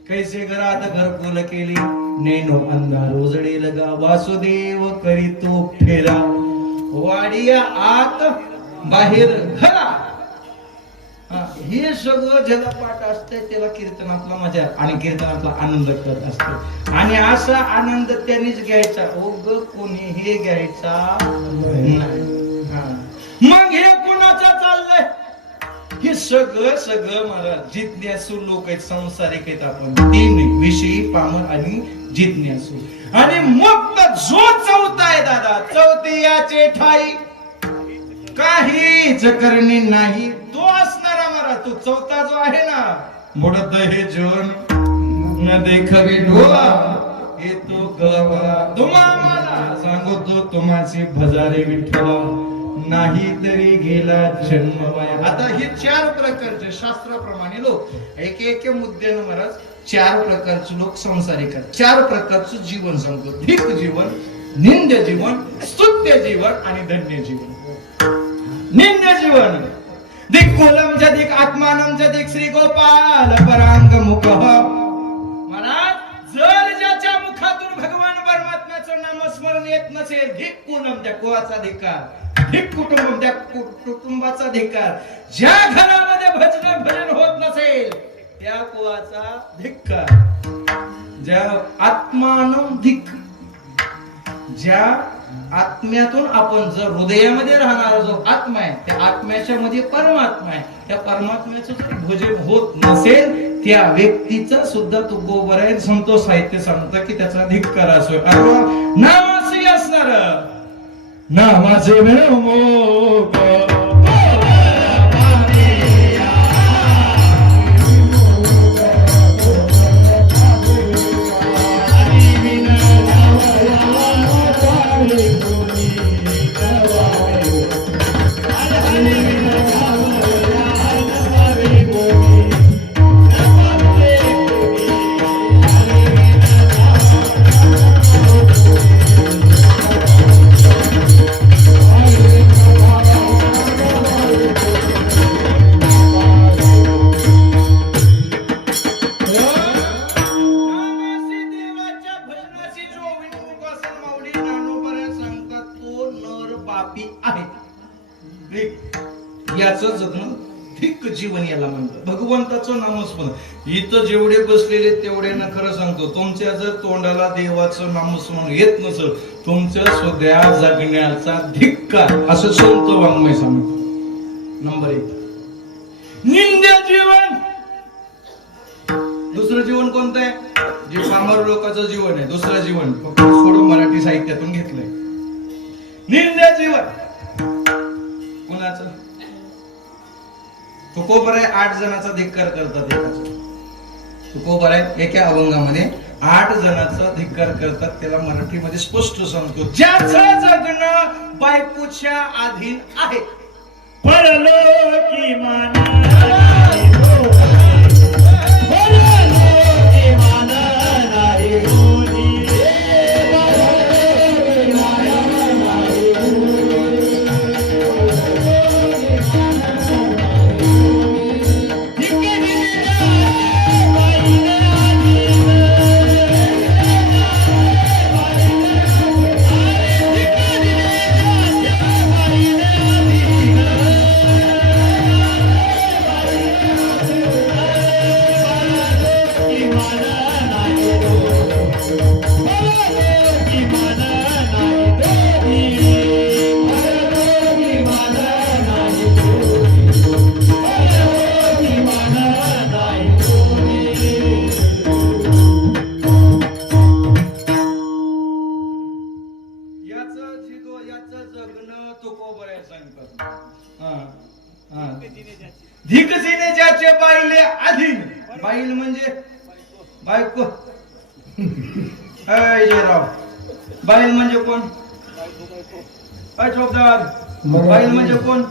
कैसे घरात घरकुल केली नेनो अंधार उजडेल गा वासुदेव करीतो फेरा. वाडिया आत बाहेर घरा. हे सगळं ज्याला पाठ असते त्याला कीर्तनातला मजा आणि कीर्तनातला आनंद करत असतो. आणि असा आनंद त्यांनीच घ्यायचा, ओग कोणी हे घ्यायचा नाही. मग हे कोणाचं चाललंय? हे सगळं मला जिज्ञासू लोक आहेत, संसारिक आहेत. आपण तीन विषयी, पामर आणि जिज्ञासू. आणि मग जो चौथा आहे दादा, चौथे याचे ठाई काहीच करणे नाही, तो असणारा मला. तो चौथा जो आहे ना, मोडत हे जन न देखवे डोळा येतो गळा. तुम्हाला सांगतो तुम्हाचे भजारे विठ्ठला, नाही तरी गेला जन्म वाया. आता हे चार प्रकारचे शास्त्राप्रमाणे लोक एक मुद्द्यानं महाराज चार प्रकारचे लोक संसारिक आहेत. चार प्रकारचं जीवन सांगतो. धिक जीवन, निंद्य जीवन, स्तुत्य जीवन आणि धन्य जीवन. निंद्य जीवन दिक्कुलम जदिक आत्मानम जदिक श्री गोपाल परांग मुख. महाराज जर ज्याच्या मुखातून भगवान परमात्म्याचं नामस्मरण येत नसेल, धिक्कुलम त्या कुळाचा धिक्कार, धिक कुटुंब त्या कुटुंबाचा धिक्कार. ज्या घरामध्ये भजन होत नसेल त्या कुळाचा धिक्कार. ज्या आत्मानं धिक, ज्या आत्म्यातून आपण जर हृदयामध्ये राहणारा जो आत्मा आहे, त्या आत्म्याच्या मध्ये परमात्मा आहे, त्या परमात्म्याचं जर भजन होत नसेल त्या व्यक्तीचा सुद्धा तो गोबर आहे. संतो साहित्य सांगतं की त्याचा धिक्कार असो. नामाशी असणार नामाचे मिळवो याचं जगणं धिक जीवन याला म्हणतात. भगवंताचं नामस्मरण. इथं जेवढे बसलेले तेवढ्यांना खरं सांगतो, तुमच्या जर तोंडाला देवाचं नामस्मरण येत नसेल, तुमच्या सध्या जगण्याचा धिक्कार, असं संत वाङ्मय सांगतो. नंबर 1 निंद्य जीवन. दुसरं जीवन कोणतं आहे? जे पामर लोकांचं जीवन आहे. दुसरं जीवन सोडून मराठी साहित्यातून घेतलंय. निंद्य जीवन कोणाचं? तुकोबर आहे 8 जणांचा धिक्कार करतात एकाचा. तुकोबर आहे एका अभंगामध्ये 8 जणांचा धिक्कार करतात. त्याला मराठीमध्ये स्पष्ट सांगतो, ज्याचं जगणं बायकोच्या अधीन आहे. परलोकी माना याचं जगणं तो कोबऱ्या सांगतात. धिकसीने ज्याचे बाईले अधीन. बाईल म्हणजे बायको. राव बाईल म्हणजे कोण? काय चौकदार, बाईल म्हणजे कोण?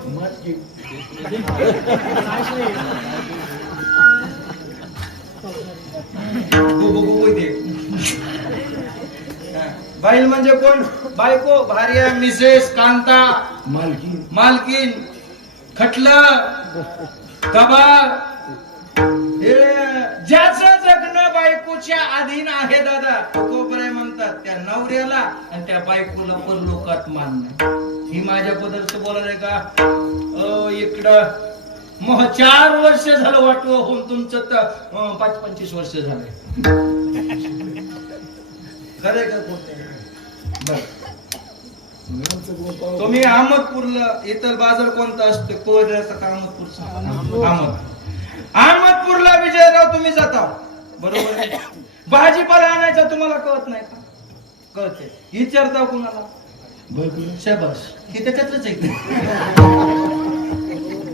बाईल म्हणजे कोण? बायको, भार्या, मिसेस, कांता, मालकीन, खटला, कबाळ. हे ज्याचं जगणं बायकोच्या अधीन आहे दादा, कोपरे म्हणतात त्या नवऱ्याला आणि त्या बायकोला परलोकात मानणं. ही माझ्या पदरचं बोलायला का? इकडं मग 4 वर्ष झालं वाटव होऊन, तुमचं तर 25 वर्ष झाले. खरंय का खोटं? तुम्ही अहमदपूरला इतर बाजार कोणता असतो? कोरेचा का अहमदपूरचा? अहमदपूरला विजयराव तुम्ही जाता बरोबर आहे. भाजीपाला आणायचा तुम्हाला कळत नाही का? कळते. विचारता कुणाला? शाबास, हे त्याच्यातच आहे.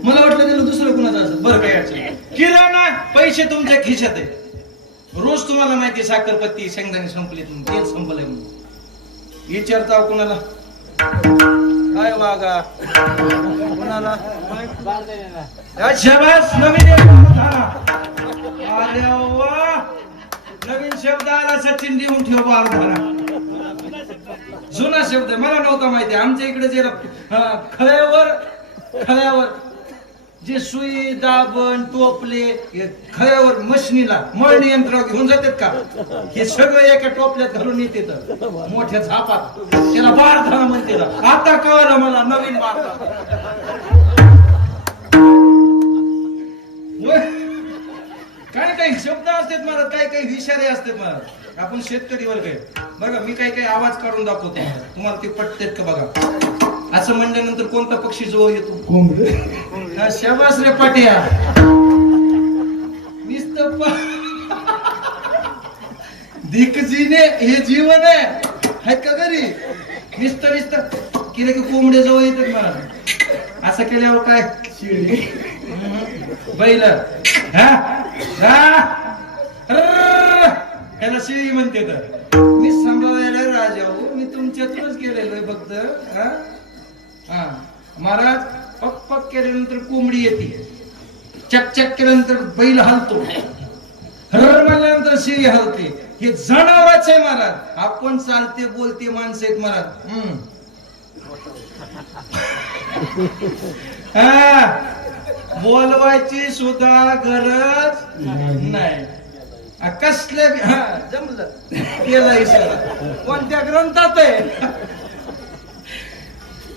मला वाटलं त्याला दुसरं कुणाचं असत. बरं काय अडचण? किराणा पैसे तुमच्या खिशात आहे. रोज तुम्हाला माहिती साखरपत्ती शेंगदाणे संपले, तेल संपलंय म्हणून. विचारता कुणाला? काय वागा कुणाला? शाबास, नवीन अरे वा, नवीन शब्द आला. सचिन देऊन ठेव बार धरा. जुना शब्द मला नव्हता माहिती. आमच्या इकडे जे खळ्यावर जे सुई दाबण टोपले खळ्यावर मशनीला मळणी यंत्र घेऊन जातात का, हे सगळं एका टोपल्यात घालून येते तर मोठ्या झापात. त्याला बारधाना म्हणते. आता कळलं मला नवीन बारधाना. काही शब्द असतात महाराज, काही इशारे असतात महाराज. आपण शेतकरी वर्ग आहे बघा. मी काही आवाज काढून दाखवतो तुम्हाला, ते पटतेत का बघा. असं म्हणल्यानंतर कोणता पक्षी जवळ येतो? शाबास रे पाट्या. धिकजीने हे जीवन आहे का घरी? निस्त केलं की कोंबड्या जवळ येतात मला. असं केल्यावर काय? बैल त्याला शिळी म्हणते. तर मी सांभाळायला राजा हो, मी तुमच्यातूनच केलेलं आहे फक्त. महाराज पक पक केल्यानंतर कोंबडी येते, चकचक केल्यानंतर बैल हलतो, हर म्हणल्यानंतर शिळी हलते. हे जनावरच आहे महाराज. आपण चालते बोलते माणसं आहेत महाराज. बोलवायची सुद्धा गरज नाही. कसले जमलं केला इशारा. कोणत्या ग्रंथात आहे?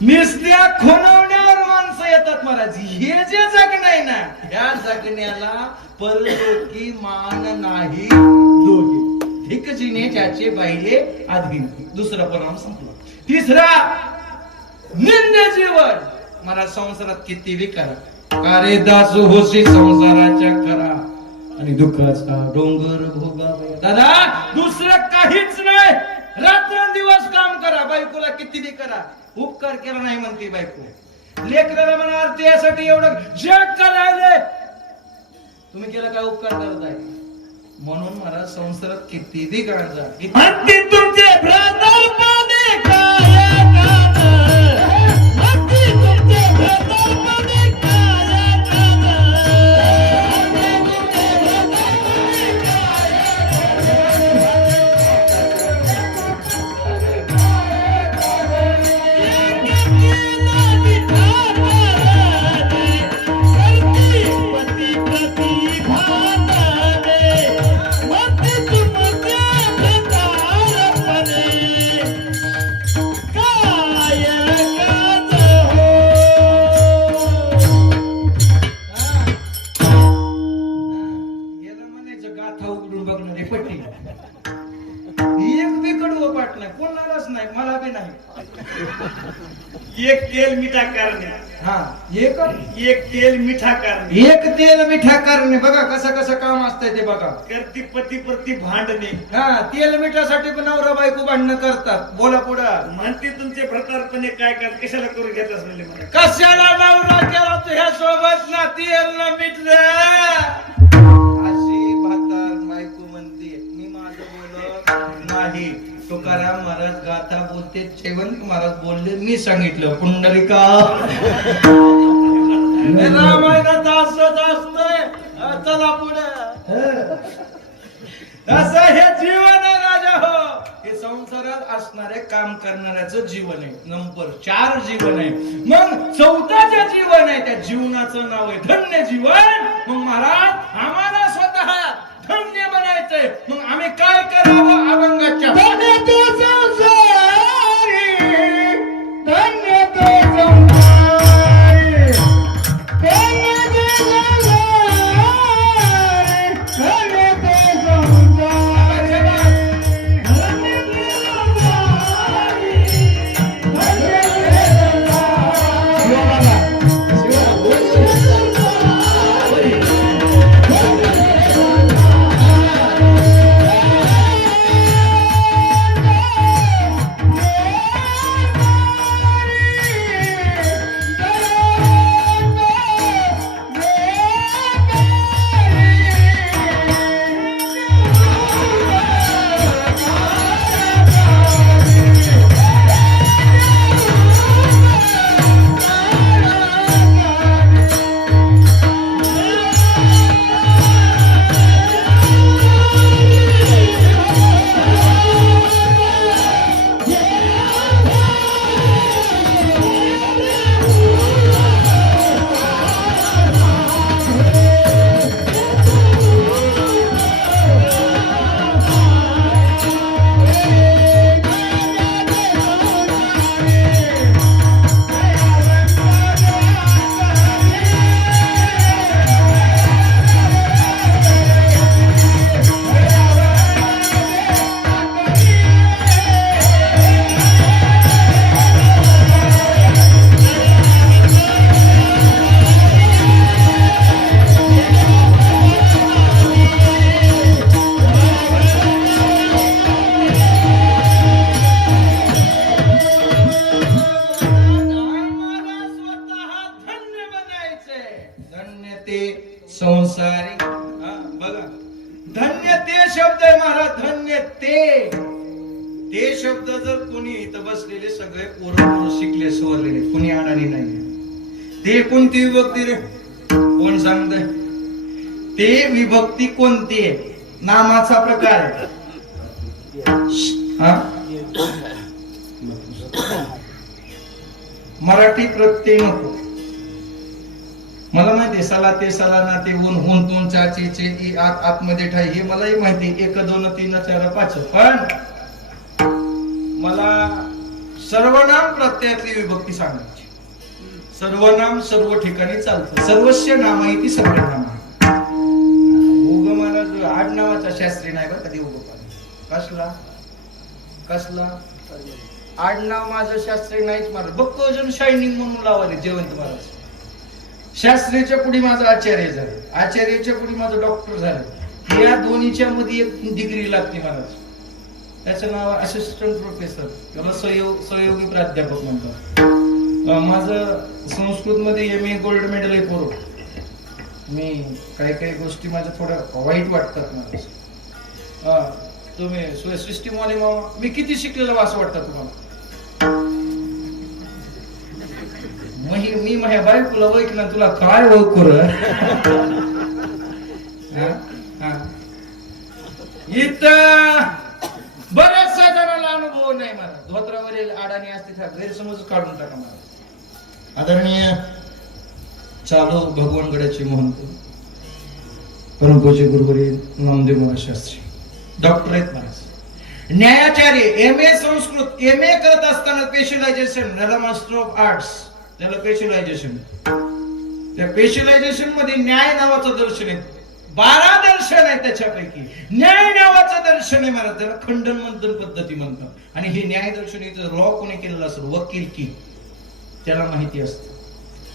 निस्त्या खुणवण्यावर माणसं येतात महाराज. हे जे जगणं आहे ना, ह्या जगण्याला परलोकी मान नाही. दोघे धिकजीने ज्याचे बाहिले अधीन. दुसरा परिणाम संपला. तिसरा निंद जीवन. मला संसारात किती विकार कारे दास होशी संसाराच्या करा आणि दुःखाचा डोंगर भोगा. दादा दुसरं काहीच नाही. रात्रंदिवस काम करा. बायकोला किती बी करा. उपकार केला नाही म्हणते बायको. लेकराला म्हणा त्यासाठी एवढं जग करायले. तुम्ही केलं काय? उपकार करत आहे. म्हणून मला संसारात किती गांजा हत्ती तुमचे भ्रातर पाने काय कान, हत्ती तुमचे भ्रातर पाने काय कान, याला म्हणायचं गाथा उघडून बघणारी पट्टी. एक बी कडवं पाठ नाही, कोणालाच नाही, मला बी नाही. एक तेल मिठा करणे, हा एक एक तेल मिठा करणे, एक तेल मिठा करणे. बघा कसं कसं काम असतंय ते बघा. करती पती प्रती भांडणे, हा तेल मिठासाठी पण नवरा बायको भांडणं करतात. बोला पुढं. म्हणते तुमचे भ्रतारपणे काय काय कशाला करू घेतच म्हणले मला. कशाला नवरा केला तुझ्या सोबत ना तेल ना मिठलं. अशी भातार बायको म्हणते. मी माझं बोलत नाही. तुकाराम महाराज गाथा बोलते, जयवंत महाराज बोलले, मी सांगितलं. पुंडलिका रामायणात असंच असतंय. चला पुढे. असं हे जीवन आहे राजा हो. हे संसारात असणारे काम करणाऱ्याचं जीवन आहे. नंबर 4 जीवन आहे. मग 4थं जे जीवन आहे त्या जीवनाचं नाव आहे धन्य जीवन. मग महाराज आम्हाला स्वतः धन्य बनायचंय. मग आम्ही काय करावं? अभंगाच्या धन्य तो संसारी, धन्य तो संसारी, धन्य तो संसारी, धन्य तो संसारी, धन्य तो संसारी, धन्य संसारी. हा, बघा धन्य ते शब्द आहे महाराज. धन्य ते शब्द जर कोणी इथं बसलेले सगळे पोरं शिकले सवरलेले, कोणी अडाणी नाही. ते कोणती विभक्ती रे? कोण सांगतंय? ते विभक्ती कोणती आहे? नामाचा प्रकार आहे. हा मराठी प्रत्यय नको. मला माहिती सला ते सला ना ते ऊन हुन तुन चाची चे आत आतमध्ये ठाई हे मलाही माहिती. 1 2 3 4 5 पण मला सर्वनाम प्रत्ययातली विभक्ती सांगायची. सर्वनाम सर्व ठिकाणी चालतं. सर्वस्व नाम आहे ती सगळे नाम आहे. उग मला जो आडनावाचा शास्त्री नाही बरं कधी उग कसला कसला आडनाव माझं शास्त्री नाहीच. मला बघतो अजून शायनिंग म्हणून लावाले जयवंत महाराज. शास्त्रीच्या पुढे माझं आचार्य झालं, आचार्याच्या पुढे माझं डॉक्टर झालं. या दोन्हीच्या मध्ये एक डिग्री लागते महाराज. त्याचं नाव असिस्टंट प्रोफेसर किंवा सहयोगी प्राध्यापक म्हणतात. माझं संस्कृत मध्ये MA गोल्ड मेडल आहे पोरं. मी काही गोष्टी माझ्या थोड्या वाईट वाटतात मला. हा तुम्ही सिस्टीम वाले मामा, मी किती शिकलेलो असं वाटतं तुम्हाला? मी माझ्या बायकोला ओळख ना, तुला काय ओळख कर? इथं बऱ्याचशा जणांना अनुभव नाही मला. धोत्रावरील अडाणी असते गैरसमज काढून टाका मला. आदरणीय चालू भगवानगडाचे महंत परमपूज्य गुरुवर्य नामदेव महाराज शास्त्री, डॉक्टर आहेत महाराज, न्यायाचार्य, MA संस्कृत, MA करत असताना स्पेशलायझेशन, त्याला मास्टर ऑफ आर्ट्स, त्याला स्पेशलायझेशन. त्या स्पेशलायझेशन मध्ये न्याय नावाचं दर्शन आहे. 12 दर्शन आहे, त्याच्यापैकी न्याय नावाचं दर्शन आहे महाराज. त्याला खंडन मंथन पद्धती म्हणतात. आणि हे न्याय दर्शन इथं लॉ कोणी केलेलं असेल, वकील की त्याला माहिती असतं.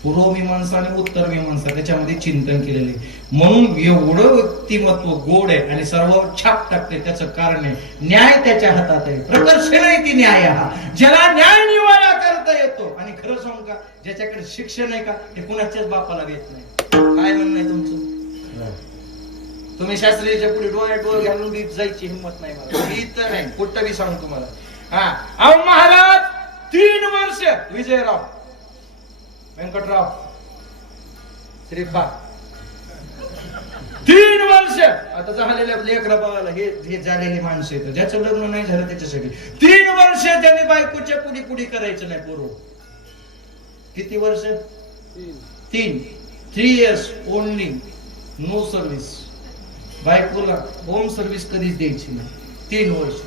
पूर्व मीमांसा आणि उत्तर मीमांसा त्याच्यामध्ये चिंतन केलेले, म्हणून एवढं व्यक्तिमत्व गोड आहे आणि सर्व छाप टाकते. त्याचं कारण आहे न्याय त्याच्या हातात आहे. प्रकर्षण आहे ती न्याय हा, ज्याला न्याय निवाडा करता येतो. आणि खरं सांगू का, ज्याच्याकडे शिक्षण आहे का, ते कुणाच्याच बापाला येत नाही. काय म्हणणं आहे तुमचं? तुम्ही शास्त्रीच्या पुढे डोळे घालून जायची हिंमत नाही मला. इथं नाही, कुठं बी सांगतो तुम्हाला. हा अहो महाराज, 3 वर्ष विजयराव, व्यंकटराव, श्रीपाद, 3 वर्ष आता झालेल्या लेकरा बघायला हे झालेली माणसं येतं, ज्याचं लग्न नाही झालं त्याच्यासाठी 3 वर्ष त्याने बायकोच्या पुढी करायचं नाही. पूर्व किती वर्ष? 3 years ओनली, नो सर्व्हिस. बायकोला होम सर्व्हिस कधीच द्यायची नाही. 3 वर्ष.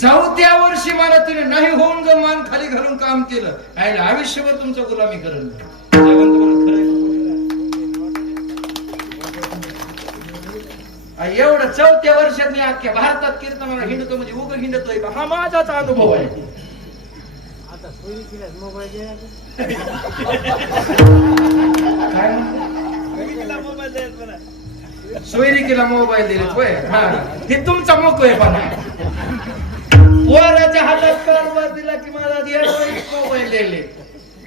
4थ्या वर्षी मला तिने नाही होऊन ग मान खाली घालून काम केलं. आयुष्यभर तुमच्या गुलामी करेल. एवढं 4थ्या वर्षात मी अख्ख्या भारतात कीर्तनाला हिंडतो, म्हणजे उभं हिंडतोय. हा माझाच अनुभव आहे. काय सोयरिकीला मोबाईल दिले, हे तुमचा मोक आहे. पण पोराच्या हातात कारभार दिला की मला मोबाईल दिले.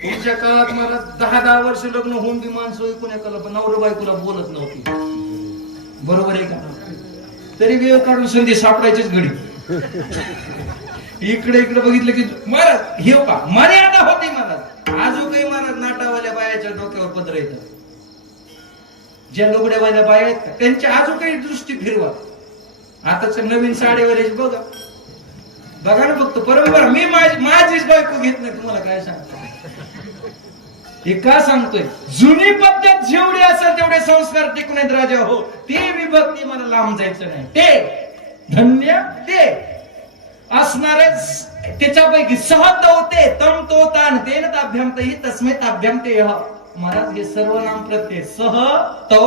तुमच्या काळात मला 10 वर्ष लग्न होऊन बी माणसं ऐकून पण नवरा बायकोला बोलत नव्हती. बरोबर आहे का? तरी वेळ काढून संधी सापडायचीच घडी. इकडे बघितलं की महाराज हे का मर्यादा होती महाराज. आजूकही महाराज नाटावाल्या बायाच्या डोक्यावर पदर येतात. ज्या लुगड्यावाल्या बाया आहेत का, त्यांच्या आजूकही दृष्टी फिरवा. आताच नवीन साडीवाल्याची बघा ना फक्त परंपरा. मी माझीच बायको घेत नाही. तुम्हाला काय सांगतो हे का सांगतोय? जुनी पद्धत जेवढी असेल तेवढे संस्कार टिकून आहेत राजा हो. ते विभक्ती मला लांब जायचं नाही. ते धन्य ते असणारे त्याच्यापैकी सहत होते तम तो तान तेन ताभ्याम तही तस्मै ताभ्याम ते. महाराज हे सर्वनाम प्रत्यय सह तो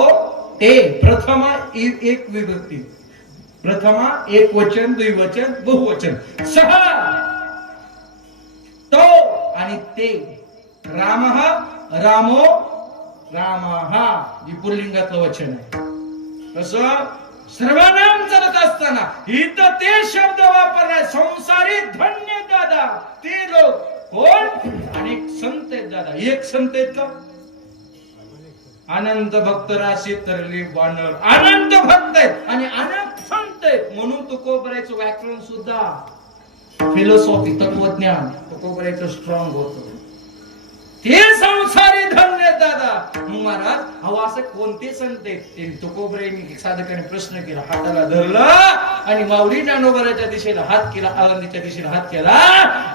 ते. प्रथमा एक विभक्ती, प्रथमा एक वचन, द्विवचन, बहुवचन. सह तो आणि ते. रामः रामो रामः ही पुल्लिंगातलं वचन आहे. कसं सर्वनाम चालत असताना इथं ते शब्द वापरलाय. संसारी धन्य दादा ते लोक कोण? अनेक संत आहेत दादा. एक संत आहेत का? अनंत भक्त राशी तरली वानर. अनंत भक्त आहेत आणि अनंत संत आहेत. म्हणून तुकोबरायचं व्याकरण सुद्धा फिलॉसॉफी तत्वज्ञान तुकोबरायचं स्ट्रॉंग होतं. ते संसारी धन्य दादा. महाराज अहो असं कोणते संत आहेत? ते तुकोबरायांनी साधकाने प्रश्न केला, हाताला धरलं आणि माऊली ज्ञानोबराच्या दिशेला हात केला, आळंदीच्या दिशेला हात केला.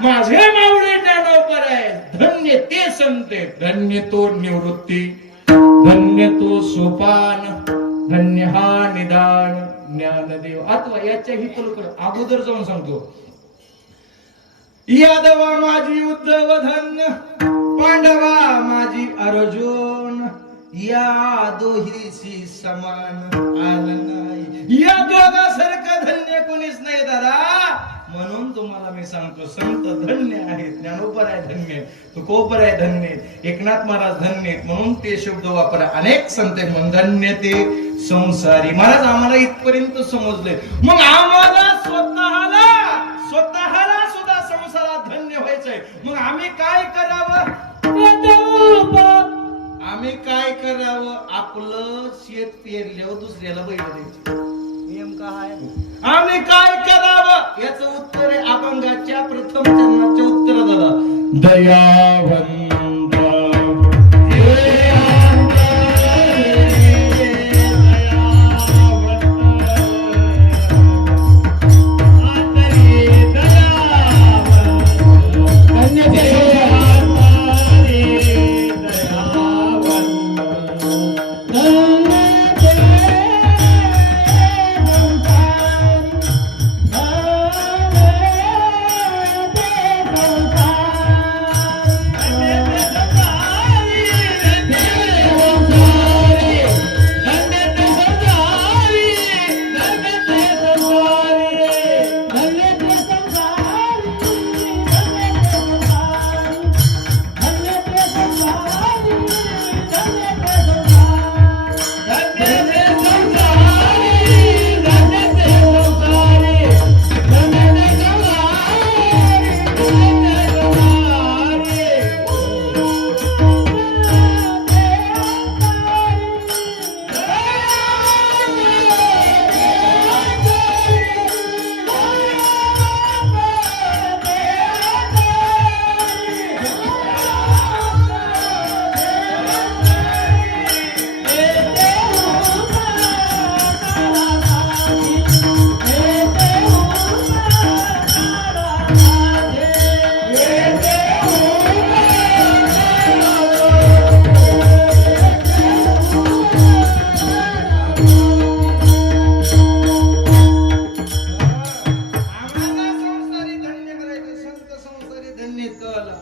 माझे माऊली ज्ञानोबर आहे. धन्य ते संत आहेत. धन्य तो निवृत्ती, धन्य तो सोपान, धन्य हा निदान ज्ञानदेव. अथवा याच्याही पलकर अगोदर जाऊन सांगतो. यादवा माझी उद्धव धन्य, पांडवा माझी अर्जुन, या दोहीशी समान आलं नाही. या दोघासारखं धन्य कोणीच नाही दादा. म्हणून तुम्हाला मी सांगतो संत धन्य आहेत. ज्ञानोबर आहे धन्य, तुकोबर आहे धन्य, एकनाथ महाराज धन्य. म्हणून ते शब्द वापरा. अनेक संत म्हणून धन्य ते संसारी. महाराज आम्हाला इथपर्यंत समजले. मग आम्हाला स्वतःला सुद्धा संसारात धन्य व्हायचंय. मग आम्ही काय करावं? आम्ही काय करावं? आपलं शेत पेरल्यावर दुसऱ्याला बैल द्यायचे. नेमका आहे आम्ही काय करावं याचं उत्तर आहे अभंगाच्या प्रथम चरणाच्या उत्तर दादा दयावंत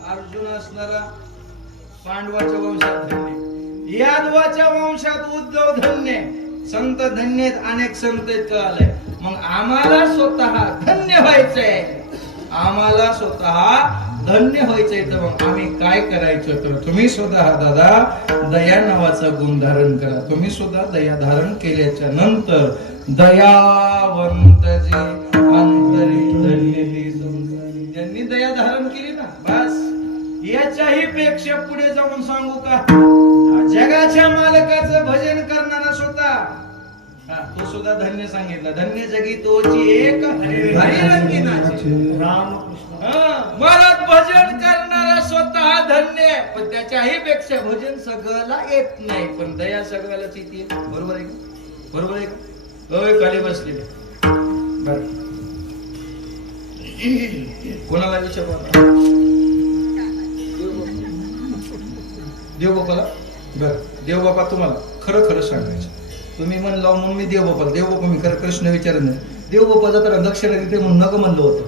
अर्जुन असणारा पांडवाच्या वंशात धन्य यादवाच्या वंशात उद्धव धन्य संत धन्य अनेक संत कळालंय मग आम्हाला स्वतः धन्य व्हायचंय आम्हाला स्वतः धन्य व्हायचंय तर मग आम्ही काय करायचं तर तुम्ही स्वतः दादा दया नावाचा गुण धारण करा तुम्ही सुद्धा दया धारण केल्याच्या नंतर दयावंत जे अंतरी धन्य ज्यांनी दया धारण केली ना बस याच्याही पेक्षा पुढे जाऊन सांगू का जगाच्या मालकाचं भजन करणारा स्वतः तो सुद्धा धन्य सांगितला धन्य जगी तोची एक हरिरंगिनाची मला भजन करणारा स्वतः धन्य पण त्याच्याही पेक्षा भजन सगळ्याला येत नाही पण दया सगळ्यालाच येते बरोबर आहे का बरोबर आहे का होय खाली बसलेले बर कोणाला विचार देव बापाला बर देव बापा तुम्हाला खरं खरं सांगायचं तुम्ही म्हणला म्हणून मी देव बापा मी खरं प्रश्न विचारत नाही देव बापा जाताना दक्षिणा देते म्हणून नका म्हणलं होतं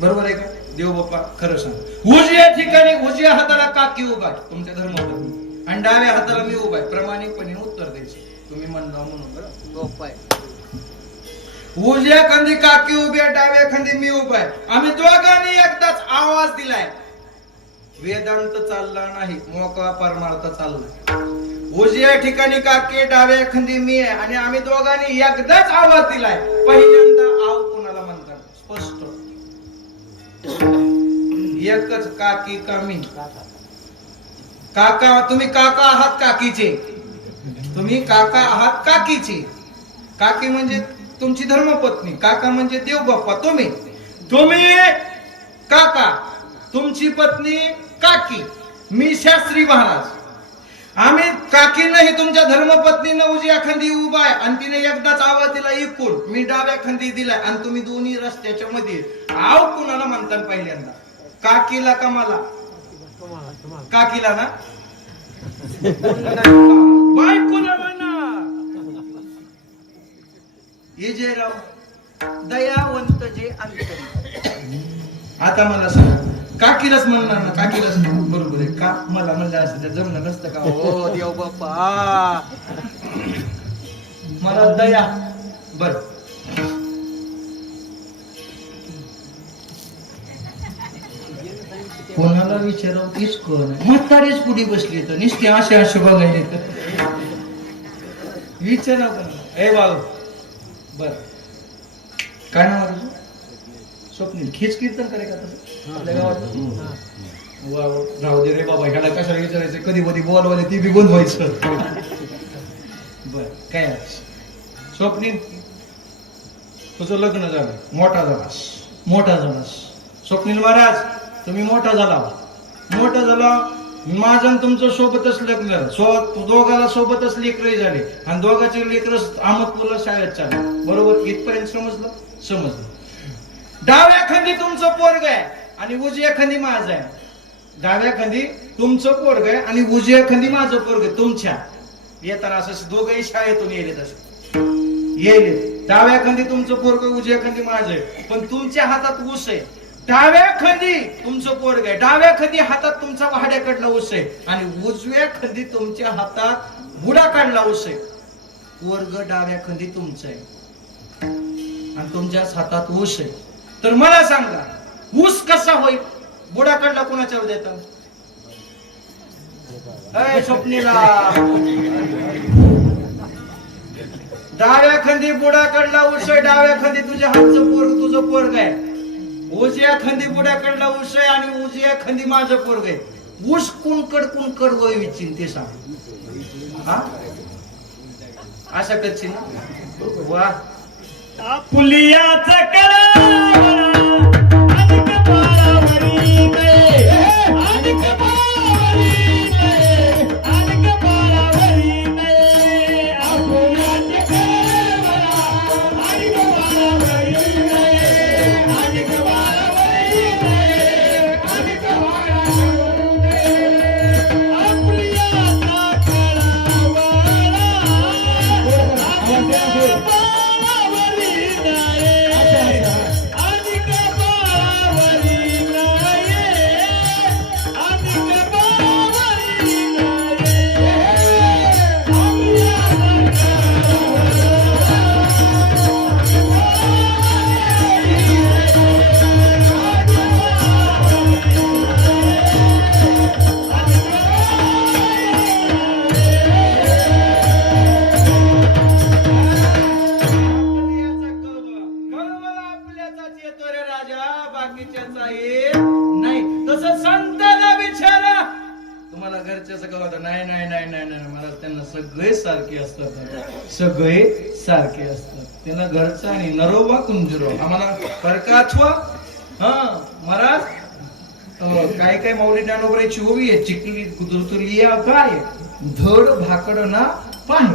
बरोबर आहे का देव बाप्पा खरं सांग उजव्या ठिकाणी उजव्या हाताला काकी उभा तुमच्या धर्मावर आणि डाव्या हाताला मी उभा आहे प्रामाणिकपणे उत्तर द्यायचे तुम्ही म्हणला म्हणून बरं उजव्या खांदी काकी उभी आहे डाव्या खांदी मी उभा आहे आम्ही दोघांनी एकदाच आवाज दिलाय वेदांत चालला नाही मोकळा परमार्थ चालला उजव्या ठिकाणी काकी डाव्या खांदी मी आहे आणि आम्ही दोघांनी एकदाच आवाज दिलाय पहिल्यांदा आव कोणाला म्हणतात स्पष्ट एकच काकी का मी काका तुम्ही काका आहात काकीचे तुम्ही काका आहात काकीचे काकी म्हणजे तुमची धर्मपत्नी काका म्हणजे देव बाप्पा तुम्ही काका तुमची पत्नी काकी मी शास्त्री महाराज आम्ही काकी नाही तुमच्या धर्मपत्नीनं उजव्या खांदी उभा आहे आणि तिने एकदाच आवाज दिला इकून मी डाव्या खांदी दिलाय आणि तुम्ही दोन्ही रस्त्याच्या मध्ये आव कुणाला म्हणतात पहिल्यांदा काकीला का मला काकीला ना बायकोला म्हणा हे जे राव दयावंत जे अंतरी आता मला सांग काकीलाच म्हणणार ना काकीलाच बरोबर आहे का मला म्हणलं असं त्या जमलं नसतं का हो देव बाप्पा मला दया बर कोणाला विचारावं तीच कोण म्हातारीच पुढे बसली तर नुसते असे बघायले तर विचारावं ए बाळू बर काय नाव तुझं स्वप्नील खिच कीर्तन करे का तसं आपल्या गावात राहू दे रे बाबा ह्याला कशाला विचारायचं कधी कधी बोलवाले ती बी बंद व्हायचं बर काय स्वप्नील तुझं लग्न झालं, मोठा झालास स्वप्नील महाराज, तुम्ही मोठा झाला माझं आणि तुमचं सोबतच लग्न, दोघाला सोबतच लेकरही झाले आणि दोघांचे लेकर अहमदपूरला शाळेत चालले, बरोबर? इथपर्यंत समजलं. डाव्या खांदी तुमचं पोरग आहे आणि उजव्या खांदी माझं आहे. डाव्या खांदी तुमचं पोरग आहे आणि उजव्या खांदी माझं पोरग आहे. तुमच्या येताना असं दोघंही शाळेतून येईल. डाव्या खांदी तुमचं पोरग, उजव्या खांदी माझं आहे. पण तुमच्या हातात ऊस आहे. डाव्या खांदी तुमचं पोरग आहे, डाव्या खांदी हातात तुमचा भाड्याकडला ऊस आहे आणि उजव्या खांदी तुमच्या हातात बुडाकडला ऊस आहे. पोरग डाव्या खांदी तुमचं आहे आणि तुमच्याच हातात ऊस आहे. तर मला सांगा, ऊस कसा होईल? बुडाकडला कोणाच्यावर देतात? स्वप्नीला डाव्या खांदी बुडाकडला ऊस आहे, डाव्या खांदी तुझ्या हातचं पोरग, तुझं पोरग आहे. उजव्या खांदी बुडाकडला ऊस आहे आणि उजव्या खांदी माझं पोरग आहे. ऊस कुणकड होय विचार ते सांग. हा अशा कच्ची ना वा पुलियाचा नाही. तसं संतांना विचारा, तुम्हाला घरचे सगळं होतं. नाही मला त्यांना सगळे सारखे असतात. त्यांना घरचं आणि नरोबा कुंजरो आम्हाला फरकाचवा. महाराज काय माऊली ज्ञानोबराची ओवी आहे, चिखली कुदरतुली काय धड भाकड ना पाय.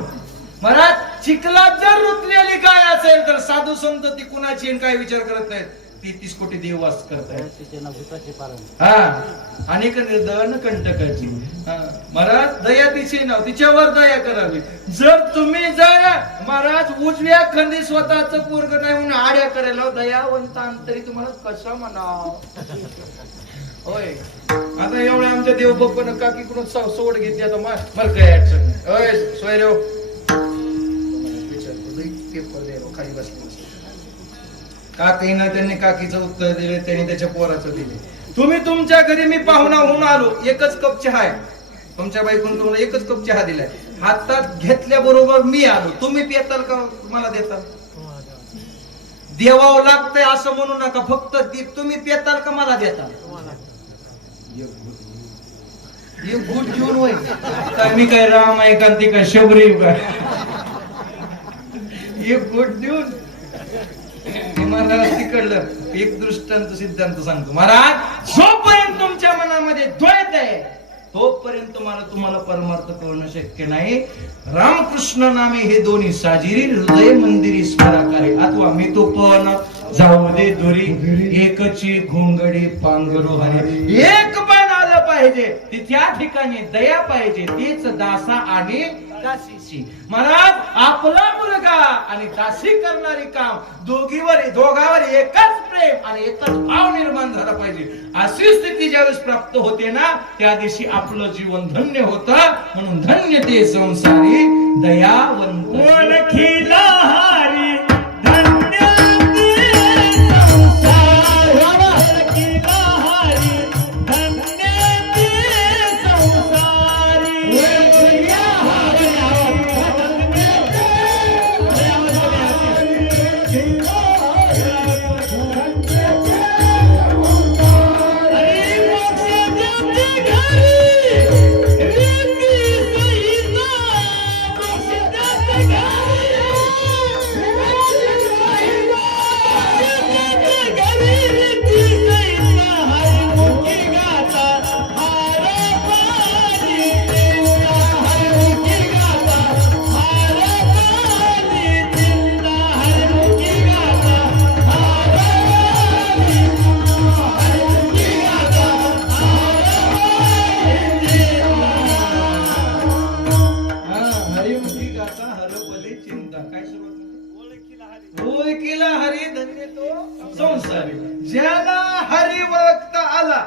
महाराज चिखलात जर रुतलेली गाय असेल तर साधू संत ती कुणाची काय विचार करत नाहीत. 33 कोटी देव वास करतायत. अनेक निर्दन कंटकाची. महाराज दया तिची नाव, तिच्यावर दया करावी. जर तुम्ही महाराज उजव्या खांदी स्वतःच पोरग नाही म्हणून आड्या करायला दयावंतान तरी तुम्हाला कसं म्हणाव? होय आता एवढे आमच्या देव बघ काकीकडून सोड घेतली. आता मला काय अडचण नाही. होय सोयरेव खाली बसले. काकीनं त्यांनी काकीचं उत्तर दिले, त्यांनी त्याच्या पोराचं दिले. तुम्ही तुमच्या घरी मी पाहुणा होऊन आलो, एकच कप चहा आहे. तुमच्या बायकोने तुम्हाला एकच कप चहा दिलाय. हातात घेतल्याबरोबर मी आलो, तुम्ही पिताल का मला देताल? देवावं लागतंय असं म्हणू नका. फक्त तुम्ही पिताल का मला देताल? एक घुट घेऊन होईल काय? मी काय राम आहे का ती काय शबरी काय? एक घुट देऊन महाराज तिकडलं एक दृष्टांत सिद्धांत सांगतो. महाराज जोपर्यंत तुमच्या मनामध्ये द्वैत आहे तोपर्यंत तुम्हाला परमार्थ कळणं शक्य नाही. रामकृष्ण नामे हे दोन्ही साजिरी हृदय मंदिरी स्मराकारे अथवा मी तो पण जाऊ दे दुरी एकची घोंगडी पांघरू हरी. एक पण आलं पाहिजे त्या ठिकाणी दया पाहिजे, तीच दासा आणि दासीची. महाराज आपला मुलगा आणि दासी करणारी काम दोघावर एकच प्रेम आणि एकच भाव निर्माण झाला पाहिजे. अशी स्थिती ज्यावेळेस प्राप्त होते ना त्या दिवशी आपलं जीवन धन्य होतं. म्हणून धन्य ते संसारी दयावंत ओळखीला हारी. Yeah. संसारी ज्याला हरी ओळखता आला.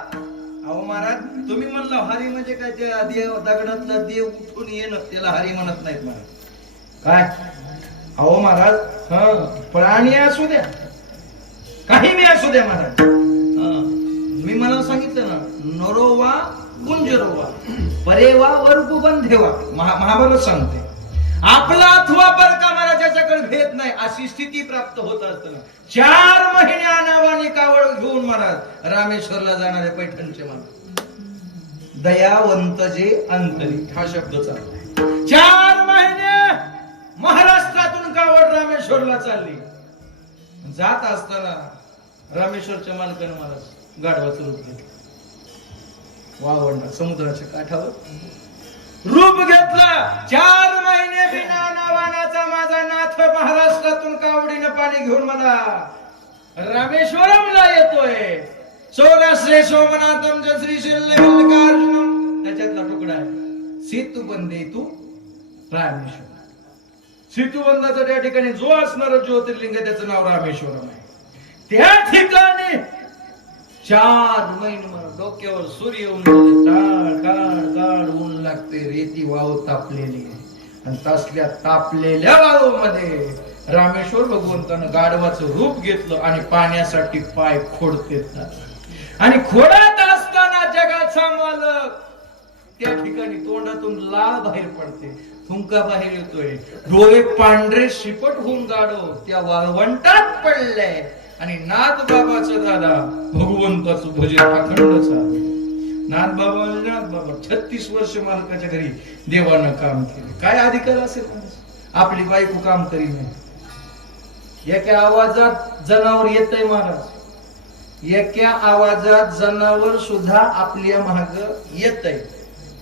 अहो महाराज तुम्ही म्हणला हरी म्हणजे काय त्या देव दगडातला देव उठून येणं त्याला हरी म्हणत नाहीत महाराज. काय अहो महाराज प्राणी असू द्या काही मी असू द्या महाराज. मी मला सांगितलं ना नरोवा कुंजरोवा परेवा वर्गु बंधेवा महाभारत सांगते. आपला अथवा परका महाराजाच्याकडे भेद नाही अशी स्थिती प्राप्त होत असताना 4 महिने अनावानी कावड घेऊन महाराज रामेश्वरला जाणारे पैठणचे महाराज दयावंत जे अंतरी हा शब्द चालला. 4 महिने महाराष्ट्रातून कावड रामेश्वरला चालली. जात असताना रामेश्वरच्या मालकाने महाराज गाढवाचं रूप घेतलं. वावंडा समुद्राच्या काठावर रूप घेतलं. 4 महिने बिना नावानाचा माझा नाथ महाराष्ट्रातून कावडीनं पाणी घेऊन मला रामेश्वरमला येतोय. सोगाश्री सोमनाथम च श्री शिल्ले मल्लिकार्जुनम त्याच्यातला तुकडा आहे. सेतुबंदे तू रामेश्वर. सेतुबंधाचा त्या ठिकाणी जो असणार ज्योतिर्लिंग त्याचं नाव रामेश्वरम आहे. त्या ठिकाणी 4 महिने डोक्यावर सूर्य येऊन काळ ऊन लागते. रेती वाळू तापलेली आणि तसल्या तापलेल्या वाळूमध्ये रामेश्वर भगवंतानं गाढवाचं रूप घेतलं आणि पाण्यासाठी पाय खोडते आणि खोडत असताना जगाचा मालक त्या ठिकाणी तोंडातून लाळ बाहेर पडते. थुंका बाहेर येतोय. डोळे पांढरे शिपट होऊन गाढव त्या वाळवंटात पडले आणि नाथ बाबाचं दादा भगवंताचं भजन अखंड चालू. नाथ बाबा 36 वर्ष मालकाच्या घरी देवानं काम केलं. काय अधिकार असेल आपली बायको काम करी नाही. एका आवाजात जनावर येतय महाराज. एका आवाजात जनावर सुद्धा आपल्या महाग येतय.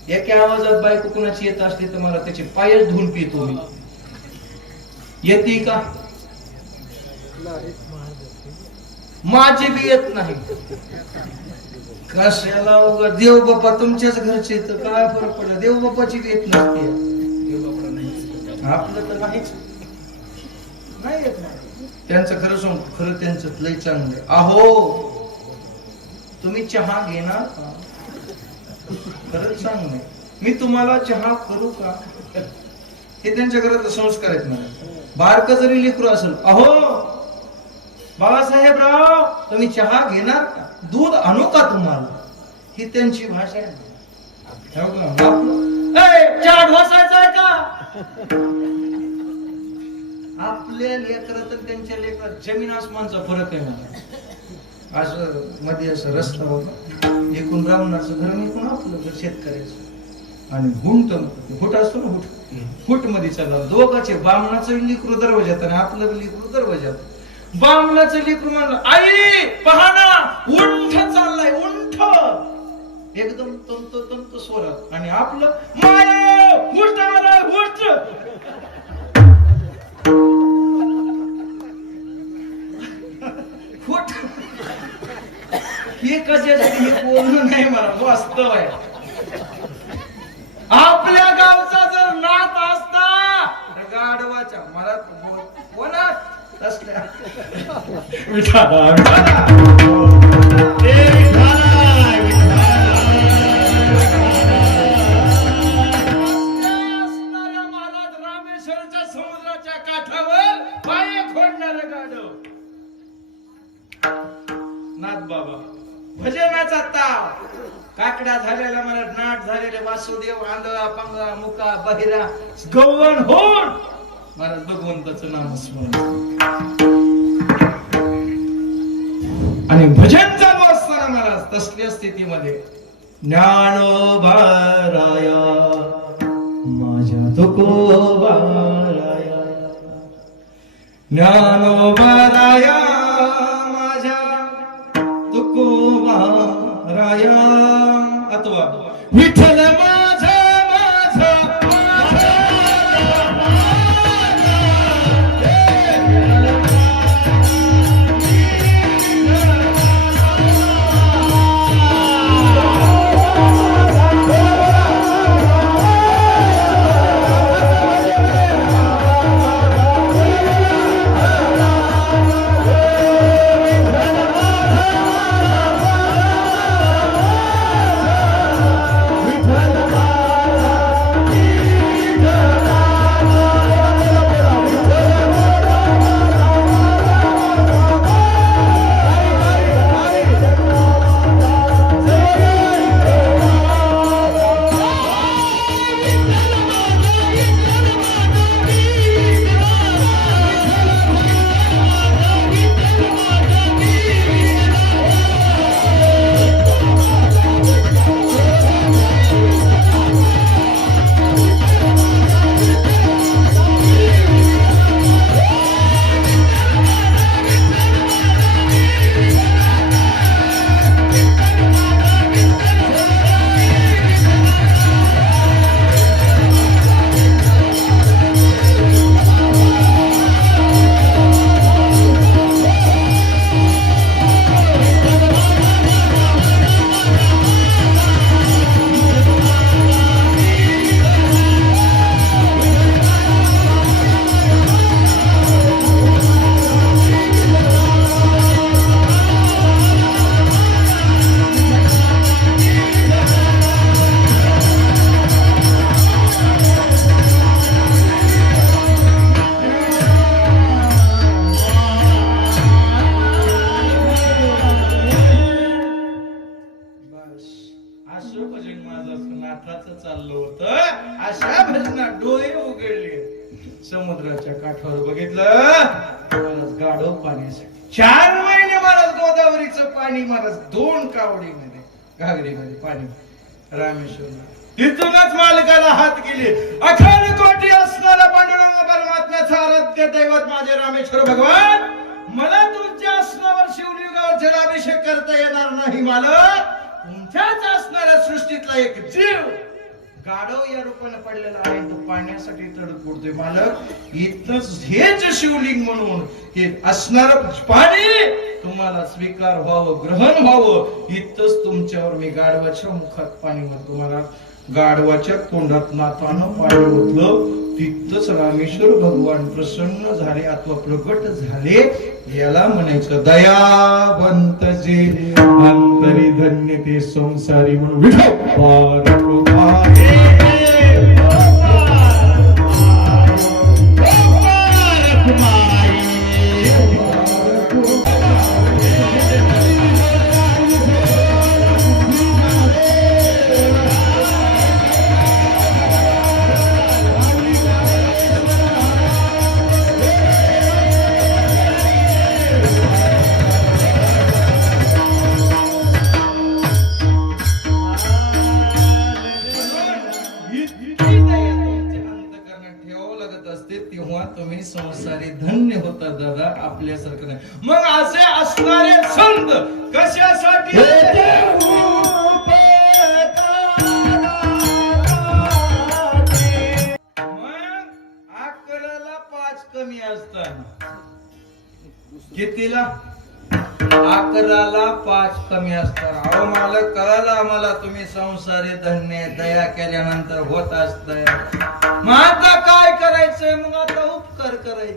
एका आवाजात बायको कुणाची येत असली तर मला त्याचे पायच धुवून पितो मी. येते का माझे बी येत नाही. कशाला उगा देव बाप्पा तुमच्याच घरचे तर काय फरक पडला. देव बाप्पाची बी येत नसते. आपलं तर नाहीच नाही येत नाही. त्यांचं खरं सांग खरं त्यांचं लय चांगलं. अहो तुम्ही चहा घेणार का? खरंच सांग नाही मी तुम्हाला चहा करू का? हे त्यांच्या घरात संस्कार आहेत मला. बारक जरी लेकरू असेल अहो बाळासाहेबराव तुम्ही चहा घेणार का? दूध आणू का तुम्हाला? ही त्यांची भाषा आहे. चहा ढोसायचा आहे का? आपल्या लेकरात आणि त्यांच्या लेकरात जमीन आसमानचा फरक आहे मला. असं मध्ये असं रस्ता होता. एकूण ब्राह्मणाचं घर आणि एकूण आपलं घर शेतकऱ्याचं आणि हुट असतो ना हुट मध्ये चालला. दोघांचे बामणाचं लिकरू दरवाजात आणि आपलं लिकरू दरवाजात. बामणाचं लिकरू म्हणलं आई पहा ना उंठ चाललाय उंठ एकदम तंत स्वरात आणि आपलं माय उष्ट मला उष्ट. हे कशासाठी बोलणं नाही मला वास्तव आहे. आपल्या गावचा जर नात असता तर गाढवाच्या मला कोणा असल्या महाराज रामेश्वरच्या समुद्राच्या काठावर पाय खोडणार गाढव नाथ बाबा. भजनाचा ताव काकड्या झालेला मला नाट झालेले वासुदेव आंधळा पंगळा मुका बहिरा गवळण होऊन महाराज भगवंताचं नाम स्मरण आणि भजन चालू असताना महाराज तसल्या स्थितीमध्ये ज्ञानोबाराया माझ्या तुकोबाराया ज्ञानोबाराया माझ्या तुकोबाराया अथवा विठ्ठल माझा माझा चाललं होतं अशा भजनात डोळे उघडले. समुद्राच्या काठावर बघितलं महाराज गाढव पाण्यासाठी 4 महिने महाराज गोदावरीचं पाणी महाराज 2 कावडीमध्ये घागरीमध्ये पाणी रामेश्वर. तिथूनच मालकाला हात गेले. अखंड कोटी असणारा पांडुरंग परमात्म्याचं आराध्य दैवत माझे रामेश्वर भगवान, मला तुमच्या आसनावर शिवलिंगावर जलाभिषेक करता येणार नाही. मालक, तुमच्याच असणाऱ्या सृष्टीतला एक जीव गाढव या रूपाने पडलेला आहे, तो पाण्यासाठी तडफडतोय. मालक, इथंच हेच शिवलिंग म्हणून हे असणार पाणी तुम्हाला स्वीकार व्हावं, ग्रहण व्हावं, इथंच तुमच्यावर मी गाढवाच्या मुखात पाणी भरतो. मला गाढवाच्या तोंडात नातानं पाणी ओतलं. तिथंच रामेश्वर भगवान प्रसन्न झाले अथवा प्रगट झाले. याला म्हणायचं दयावंत जे अंतरी धन्य ते संसारी म्हणून तेव्हा तुम्ही संसारी धन्य होता दादा, आपल्यासारखं नाही. मग असे असणारे संत कशासाठी? मग अकराला 5 कमी असतात. कितीला? 11ला 5 कमी असतात. अहो मालक, कळालं आम्हाला तुम्ही संसारी धन्य दया केल्यानंतर होत असतंय. मग आता काय करायचंय? मग आता उपकार करायचे.